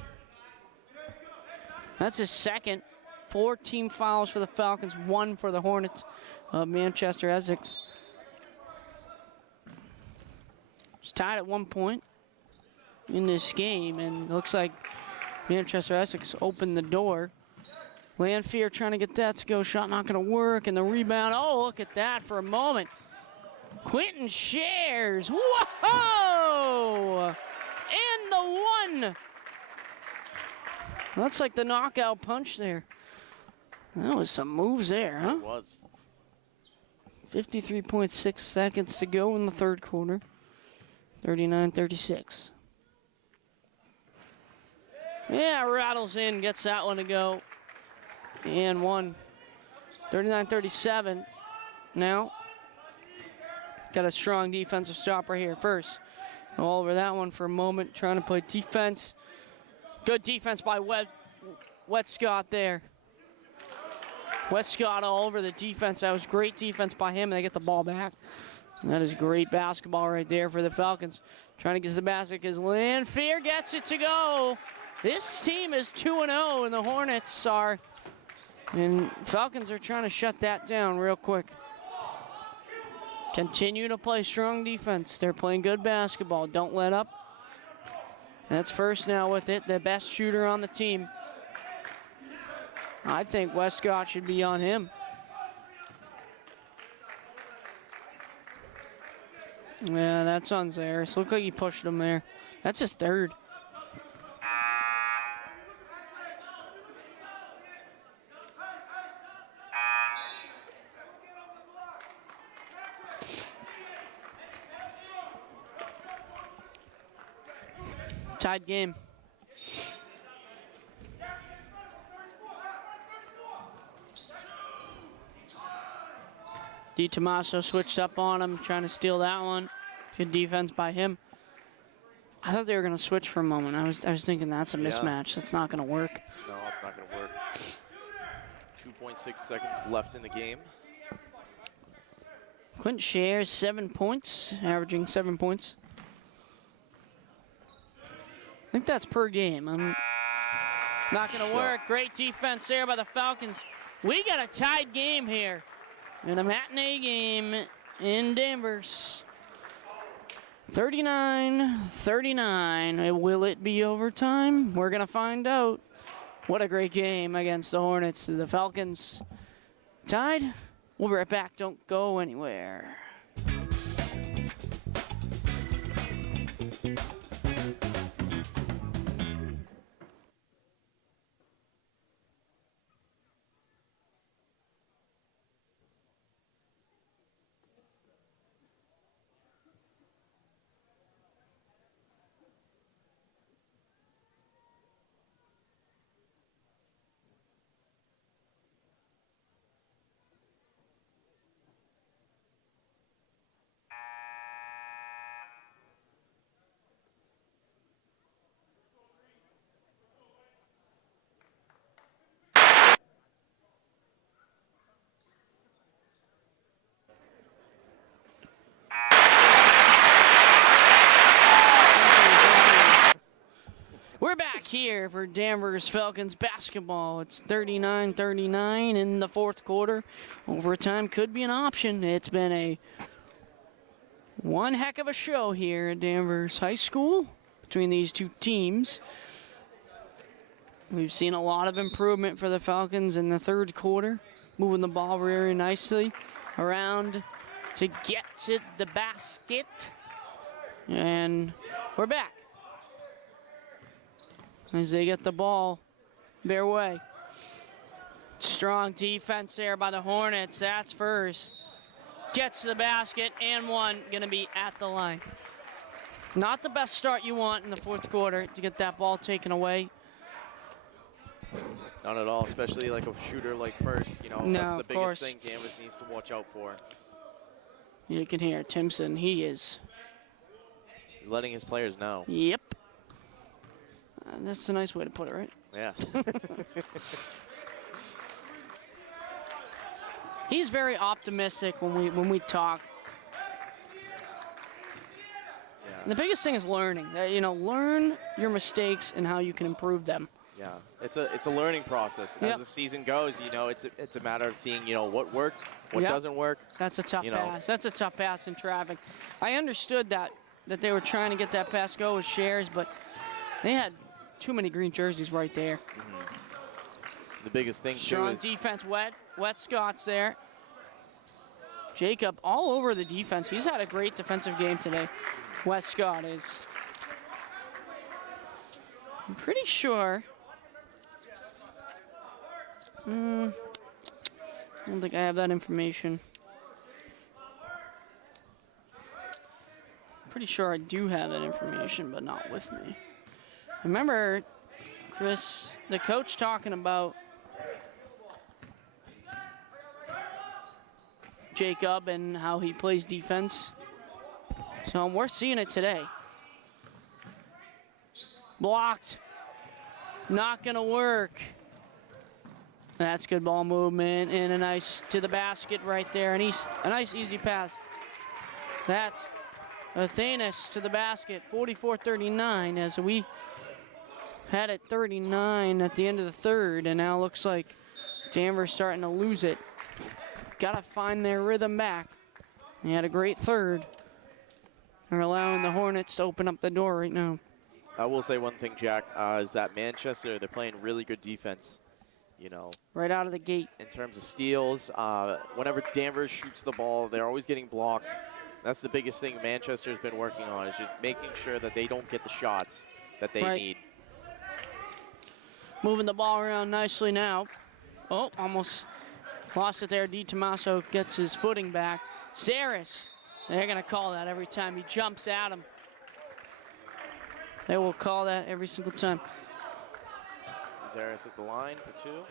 That's his second. 4 team fouls for the Falcons, 1 for the Hornets of Manchester Essex. It's tied at 1 point in this game, and it looks like Manchester Essex opened the door. Lanphier trying to get that to go. Shot not going to work, and the rebound. Oh, look at that for a moment. Quentin Shares. Whoa! And the one. That's like the knockout punch there. That was some moves there, huh? It was. 53.6 seconds to go in the third quarter. 39-36. Yeah, rattles in, gets that one to go. And one. 39-37. Now, got a strong defensive stopper here first. All over that one for a moment, trying to play defense. Good defense by Westcott there. Westcott all over the defense. That was great defense by him, and they get the ball back. And that is great basketball right there for the Falcons. Trying to get to the basket because Lanphier gets it to go. This team is 2-0, and the Hornets are. And Falcons are trying to shut that down real quick. Continue to play strong defense. They're playing good basketball. Don't let up. That's first now with it. The best shooter on the team. I think Westcott should be on him. Yeah, that's on Zaris. Look like he pushed him there. That's his third. Tied game. Di Tommaso switched up on him, trying to steal that one. Good defense by him. I thought they were going to switch for a moment. I was thinking that's a mismatch. That's not going to work. No, it's not going to work. 2.6 seconds left in the game. Quentin Shares 7 points, averaging 7 points. I think that's per game. I'm not going to work. Great defense there by the Falcons. We got a tied game here in a matinee game in Danvers. 39-39. Will it be overtime? We're going to find out. What a great game against the Hornets. The Falcons tied. We'll be right back. Don't go anywhere. here for Danvers Falcons basketball. It's 39-39 in the fourth quarter. Overtime could be an option. It's been one heck of a show here at Danvers High School between these two teams. We've seen a lot of improvement for the Falcons in the third quarter, moving the ball very nicely around to get to the basket. And we're back as they get the ball their way. Strong defense there by the Hornets. That's first. Gets to the basket and one. Going to be at the line. Not the best start you want in the fourth quarter to get that ball taken away. Not at all, especially like a shooter like first. You know, No, that's the of biggest course. thing Danvers needs to watch out for. You can hear Timpson. He's letting his players know. Yep. That's a nice way to put it, right? Yeah. He's very optimistic when we talk. Yeah. And the biggest thing is learning. Learn your mistakes and how you can improve them. Yeah, it's a learning process. Yep. As the season goes, it's a matter of seeing, what works, what Yep. doesn't work. That's a tough pass. That's a tough pass in traffic. I understood that they were trying to get that pass go with shares, but they had too many green jerseys right there. The biggest thing, Strong too, is defense. Wet Scott's there. Jacob all over the defense. He's had a great defensive game today. Wes Scott is. I'm pretty sure. I don't think I have that information. Pretty sure I do have that information, but not with me. I remember Chris, the coach, talking about Jacob and how he plays defense. So we're seeing it today. Blocked. Not going to work. That's good ball movement and a nice to the basket right there. And a nice easy pass. That's Athanas to the basket, 44-39, as we had it 39 at the end of the third, and now looks like Danvers starting to lose it. Got to find their rhythm back. They had a great third. They're allowing the Hornets to open up the door right now. I will say one thing, Jack, is that Manchester, they're playing really good defense. Right out of the gate. In terms of steals, whenever Danvers shoots the ball, they're always getting blocked. That's the biggest thing Manchester's been working on, is just making sure that they don't get the shots that they need. Moving the ball around nicely now. Oh, almost lost it there. DiTomaso gets his footing back. Zaris, they're going to call that every time he jumps at him. They will call that every single time. Zaris at the line for two.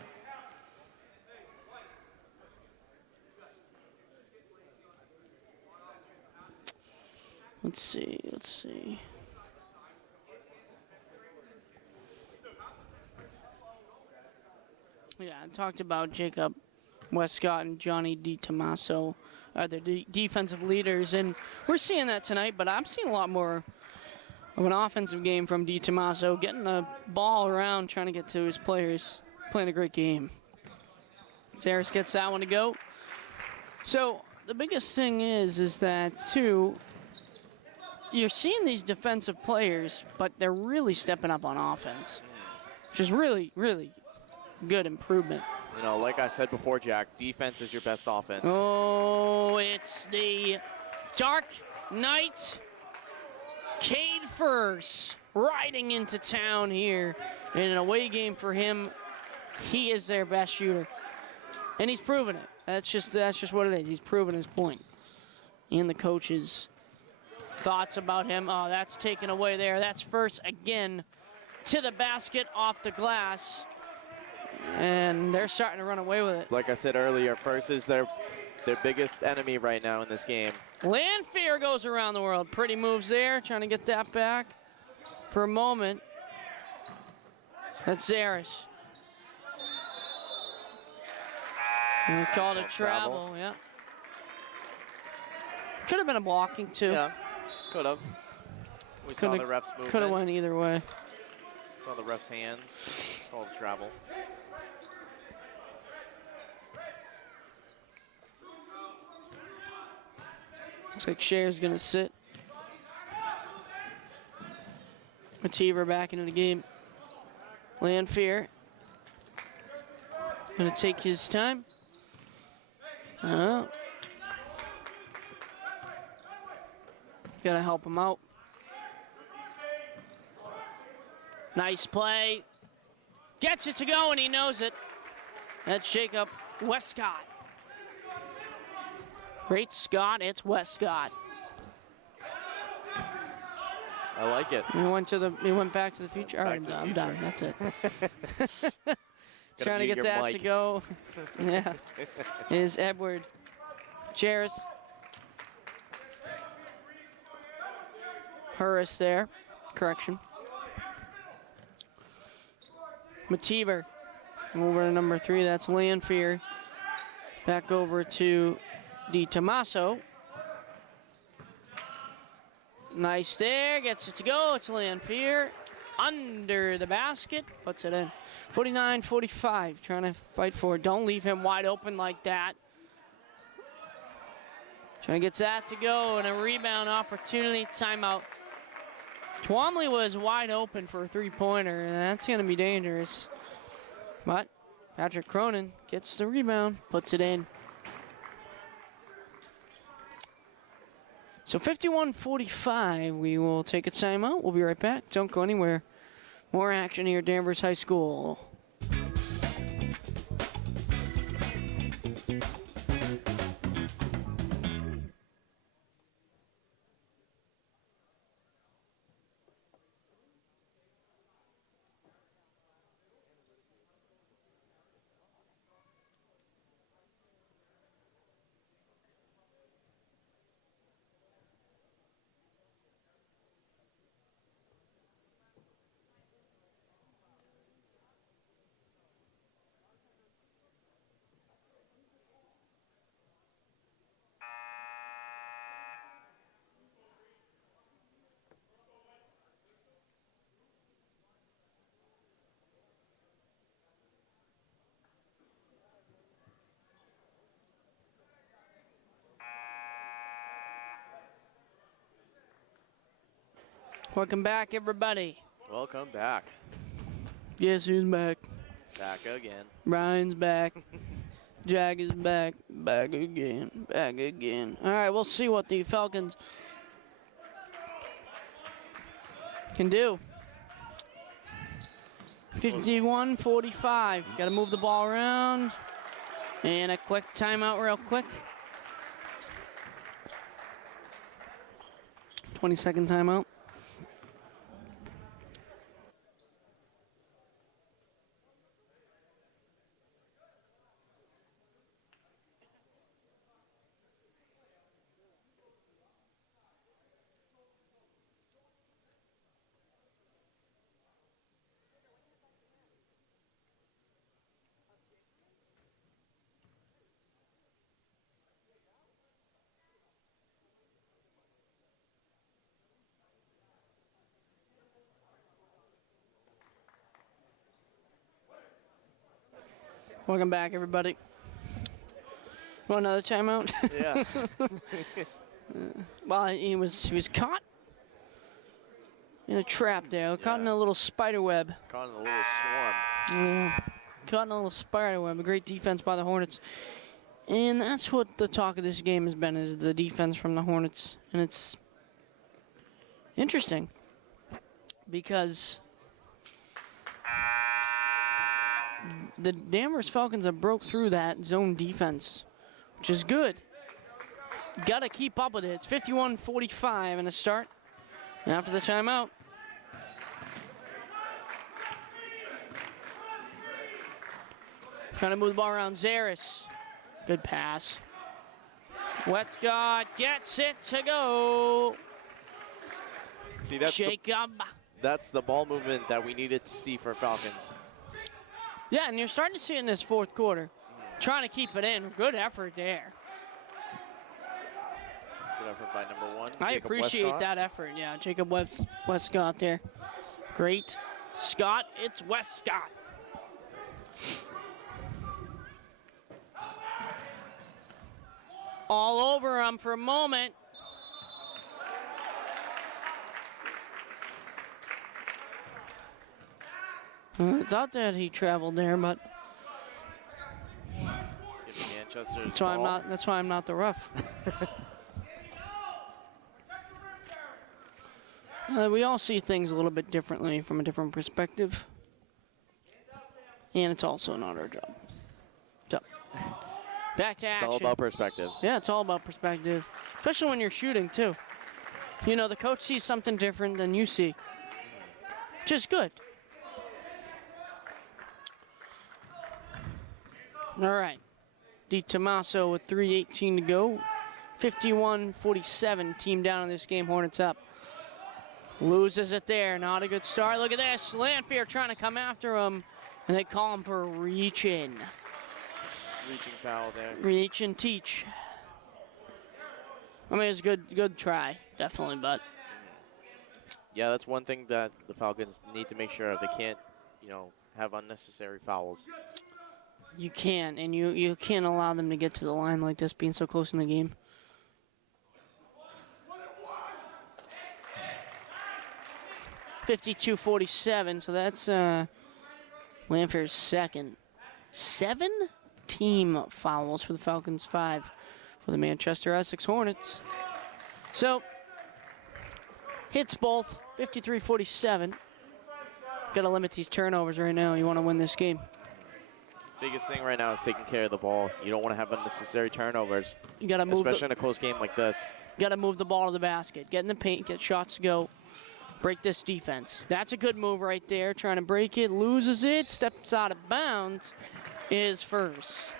Let's see. Yeah, I talked about Jacob Westcott and Johnny DiTomaso are the defensive leaders, and we're seeing that tonight, but I'm seeing a lot more of an offensive game from DiTomaso, getting the ball around, trying to get to his players, playing a great game. Zaris gets that one to go. So the biggest thing is that, too, you're seeing these defensive players, but they're really stepping up on offense, which is really, really good improvement. Like I said before, Jack, defense is your best offense. Oh, it's the Dark Knight. Cade Furse riding into town here in an away game for him. He is their best shooter, and he's proven it. That's just what it is. He's proven his point. And the coach's thoughts about him. Oh, that's taken away there. That's Furse again to the basket off the glass, and they're starting to run away with it. Like I said earlier, Furse is their biggest enemy right now in this game. Landfair goes around the world. Pretty moves there, trying to get that back for a moment. That's Zaris. And we called it travel, yeah. Could have been a blocking, too. Yeah, could have. We saw the refs move. Could have went either way. Saw the ref's hands. Called travel. Looks like Cher's gonna sit. Mativer back into the game. Lanfear gonna take his time. Gotta help him out. Nice play. Gets it to go, and he knows it. That's Jacob Westcott. Great Scott, it's Westcott. I like it. He went back to the future. All right, I'm done. That's it. Trying to get that to go. Yeah. Is Edward Cheris. Harris there. Correction. Mativer. Over to number 3. That's Lanfear. Back over to Di Tommaso. Nice there. Gets it to go. It's Lanfear. Under the basket. Puts it in. 49-45. Trying to fight for it. Don't leave him wide open like that. Trying to get that to go. And a rebound opportunity. Timeout. Twomley was wide open for a three-pointer, and that's going to be dangerous. But Patrick Cronin gets the rebound, puts it in. So 51-45, we will take a timeout. We'll be right back. Don't go anywhere. More action here at Danvers High School. Welcome back, everybody. Welcome back. Guess who's back? Back again. Brian's back. Jag is back. Back again. Back again. All right, we'll see what the Falcons can do. 51-45. Got to move the ball around. And a quick timeout real quick. 20-second timeout. Welcome back, everybody. Want another timeout? Yeah. Well, he was caught in a trap there. Caught in a little spider web. Caught in a little swarm. Yeah. Caught in a little spider web. A great defense by the Hornets. And that's what the talk of this game has been, is the defense from the Hornets. And it's interesting because the Danvers Falcons have broke through that zone defense, which is good. Got to keep up with it. It's 51-45 in the start. And after the timeout, trying to move the ball around. Zaris. Good pass. Westcott gets it to go. See, that's Jacob. that's the ball movement that we needed to see for Falcons. Yeah, and you're starting to see it in this fourth quarter. Trying to keep it in. Good effort there. Good effort by number 1. I Jacob appreciate Westcott. that effort. Yeah, Jacob Westcott there. Great Scott, it's West Scott. All over him for a moment. I thought that he traveled there, but that's why I'm not the ref. We all see things a little bit differently from a different perspective, and it's also not our job. So, back to action. It's all about perspective. Yeah, it's all about perspective, especially when you're shooting too. You know, the coach sees something different than you see, which is good. All right, Di Tommaso with 3:18 to go. 51-47, team down in this game, Hornets up. Loses it there, not a good start. Look at this, Lanphier trying to come after him, and they call him for reaching. Reaching foul there. Reach and teach. I mean, it's a good try, definitely, but. Yeah, that's one thing that the Falcons need to make sure of. They can't, have unnecessary fouls. You can't, and you can't allow them to get to the line like this, being so close in the game. (52-47), so that's Lanphier's second. 7 team fouls for the Falcons, 5 for the Manchester Essex Hornets. So, hits both, 53-47. Got to limit these turnovers right now. You want to win this game. Biggest thing right now is taking care of the ball. You don't want to have unnecessary turnovers. You got to move, especially in a close game like this. Got to move the ball to the basket. Get in the paint, get shots to go. Break this defense. That's a good move right there. Trying to break it, loses it, steps out of bounds, is first.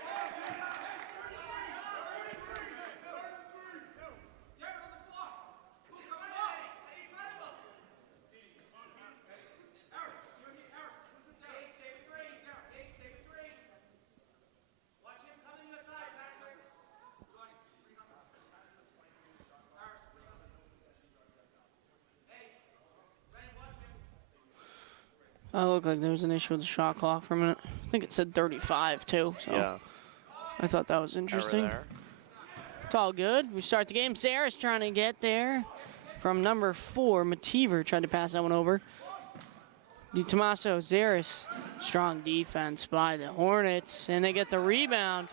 Oh, looked like there was an issue with the shot clock for a minute. I think it said 35 too. So yeah. I thought that was interesting. It's all good. We start the game. Sarah's trying to get there from number 4. Mativer tried to pass that one over. Di Tommaso, Zaris. Strong defense by the Hornets, and they get the rebound.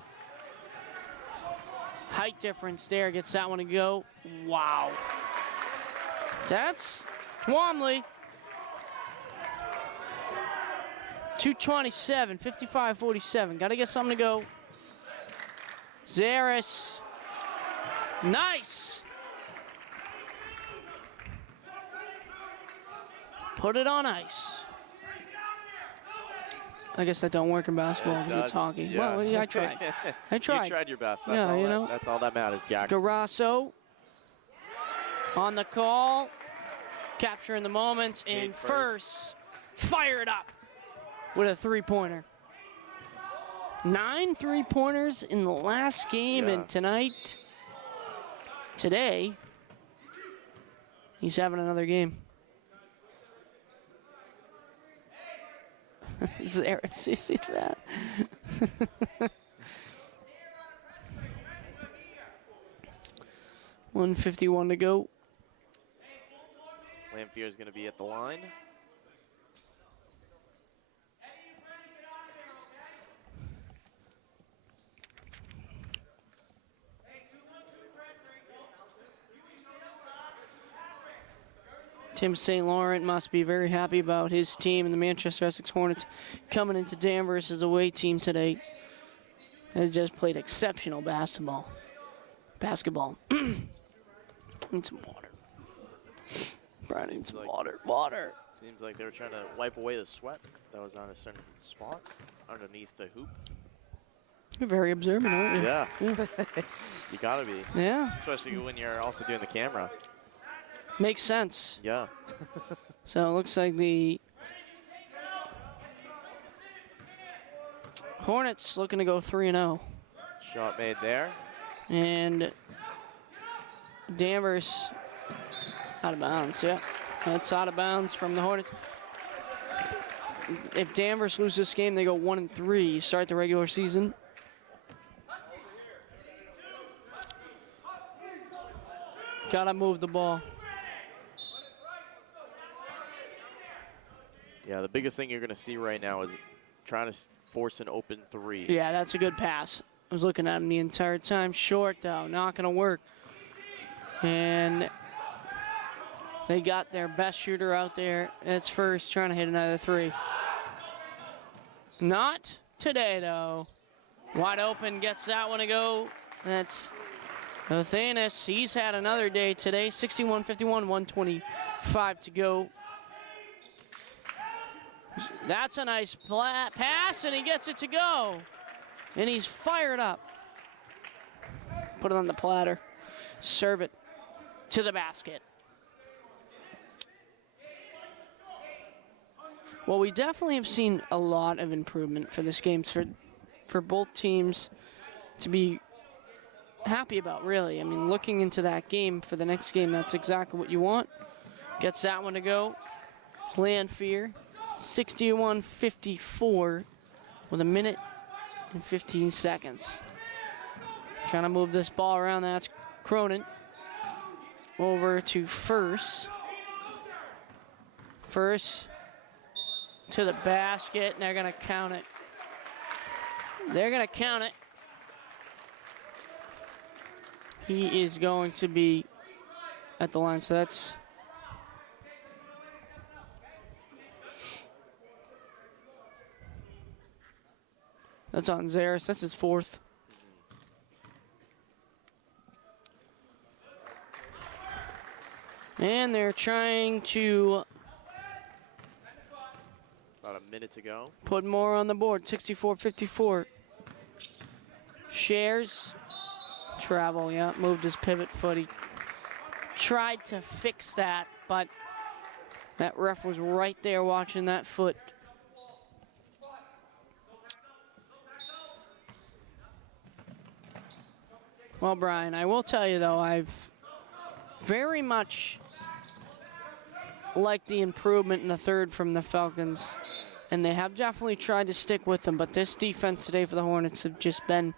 Height difference there, gets that one to go. Wow. That's Twomley. 2:27, 55-47. Got to get something to go. Zaris. Nice. Put it on ice. I guess that don't work in basketball because it's hockey. Yeah. Well, yeah, I tried. I tried. You tried your best. That's yeah, that's all that matters, Jack. Garasso on the call. Capturing the moments in first. Fire it up with a three-pointer. 9 3-pointers in the last game, and today, he's having another game. Zaris, you see that? $151 to go. Lanphier is going to be at the line. Tim St. Laurent must be very happy about his team and the Manchester Essex Hornets coming into Danvers as a away team today. Has just played exceptional basketball. Need some water. Brian needs some water. Seems like they were trying to wipe away the sweat that was on a certain spot underneath the hoop. You're very observant, aren't you? Yeah. You gotta be. Yeah. Especially when you're also doing the camera. Makes sense. Yeah. So it looks like the Hornets looking to go 3-0. Shot made there. And Danvers out of bounds, yeah. That's out of bounds from the Hornets. if Danvers loses this game, they go 1-3, start the regular season. Gotta move the ball. Yeah, the biggest thing you're going to see right now is trying to force an open three. Yeah, that's a good pass. I was looking at him the entire time. Short, though, not going to work. And they got their best shooter out there. It's first, trying to hit another three. Not today, though. Wide open, gets that one to go. That's Athanas. He's had another day today. 61-51, 125 to go. That's a nice pass, and he gets it to go. And he's fired up. Put it on the platter. Serve it to the basket. Well, we definitely have seen a lot of improvement for this game for both teams to be happy about, really. I mean, looking into that game for the next game, that's exactly what you want. Gets that one to go. Lanphier, 61-54 with a minute and 15 seconds. Trying to move this ball around. That's Cronin. Over to First. First to the basket, and they're going to count it. They're going to count it. He is going to be at the line, so that's on Zaris. That's his fourth. And they're trying to about a minute to go. Put more on the board. 64-54. Shares. Travel, yeah. Moved his pivot foot. He tried to fix that, but that ref was right there watching that foot. Well, Brian, I will tell you, though, I've very much liked the improvement in the third from the Falcons, and they have definitely tried to stick with them, but this defense today for the Hornets have just been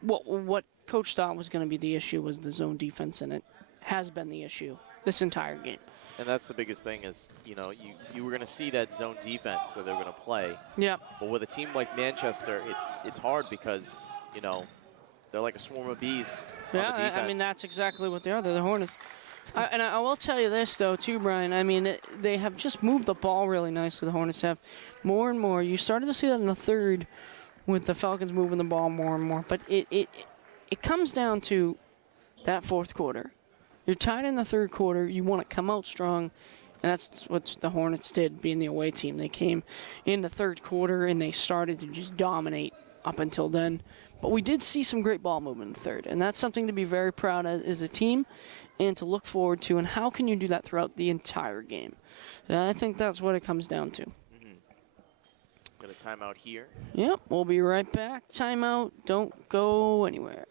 what Coach thought was going to be the issue was the zone defense, and it has been the issue this entire game. And that's the biggest thing is, you know, you were going to see that zone defense that they're going to play. Yeah. But with a team like Manchester, it's hard because, you know, they're like a swarm of bees on the defense. I mean, that's exactly what they are. They're the Hornets. And I will tell you this, though, too, Brian. I mean, they have just moved the ball really nicely. The Hornets have more and more. You started to see that in the third with the Falcons moving the ball more and more. But it comes down to that fourth quarter. You're tied in the third quarter. You want to come out strong. And that's what the Hornets did, being the away team. They came in the third quarter, and they started to just dominate up until then. But we did see some great ball movement in the third, and that's something to be very proud of as a team and to look forward to. And how can you do that throughout the entire game? And I think that's what it comes down to. Got a timeout here. Yep, we'll be right back. Timeout. Don't go anywhere.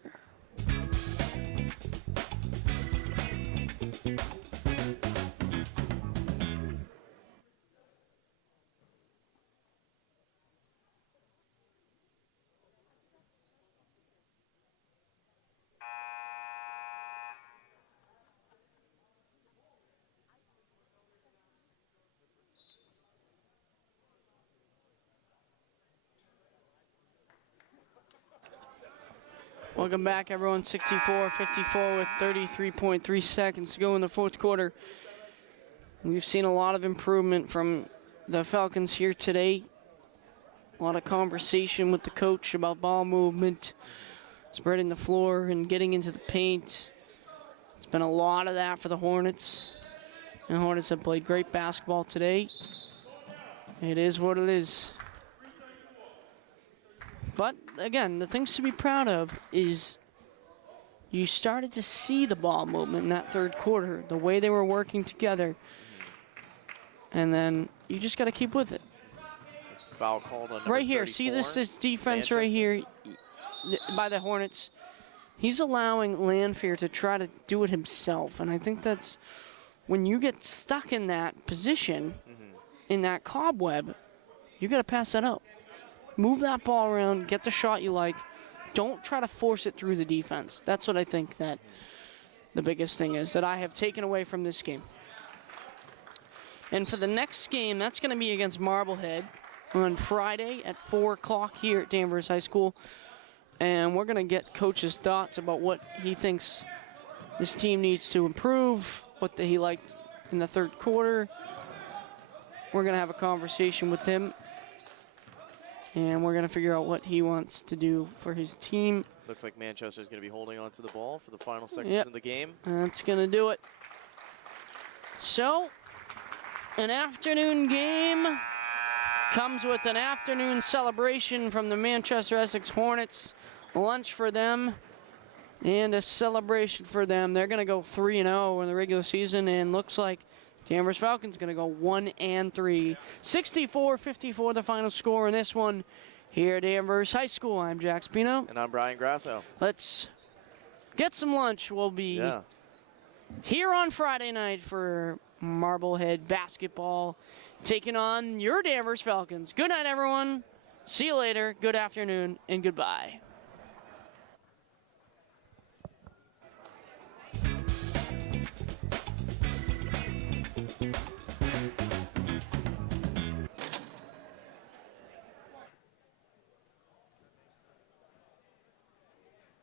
Welcome back, everyone. 64-54 with 33.3 seconds to go in the fourth quarter. We've seen a lot of improvement from the Falcons here today. A lot of conversation with the coach about ball movement, spreading the floor and getting into the paint. It's been a lot of that for the Hornets. And the Hornets have played great basketball today. It is what it is. But, again, the things to be proud of is you started to see the ball movement in that third quarter, the way they were working together. And then you just got to keep with it. Foul called on right here. 34. See this defense Manchester. right here by the Hornets. He's allowing Lanphier to try to do it himself. And I think that's when you get stuck in that position in that cobweb, you got to pass that out. Move that ball around, get the shot you like. Don't try to force it through the defense. That's what I think that the biggest thing is that I have taken away from this game. And for the next game, that's going to be against Marblehead on Friday at 4 o'clock here at Danvers High School. And we're going to get Coach's thoughts about what he thinks this team needs to improve, what he liked in the third quarter. We're going to have a conversation with him. And we're going to figure out what he wants to do for his team. Looks like Manchester's going to be holding on to the ball for the final seconds in the game. That's going to do it. So, an afternoon game comes with an afternoon celebration from the Manchester Essex Hornets. Lunch for them and a celebration for them. They're going to go 3-0 in the regular season, and looks like Danvers Falcons going to go 1-3. 64-54 the final score in this one here at Danvers High School. I'm Jack Spino. And I'm Brian Grasso. Let's get some lunch. We'll be here on Friday night for Marblehead basketball, taking on your Danvers Falcons. Good night, everyone. See you later. Good afternoon, and goodbye.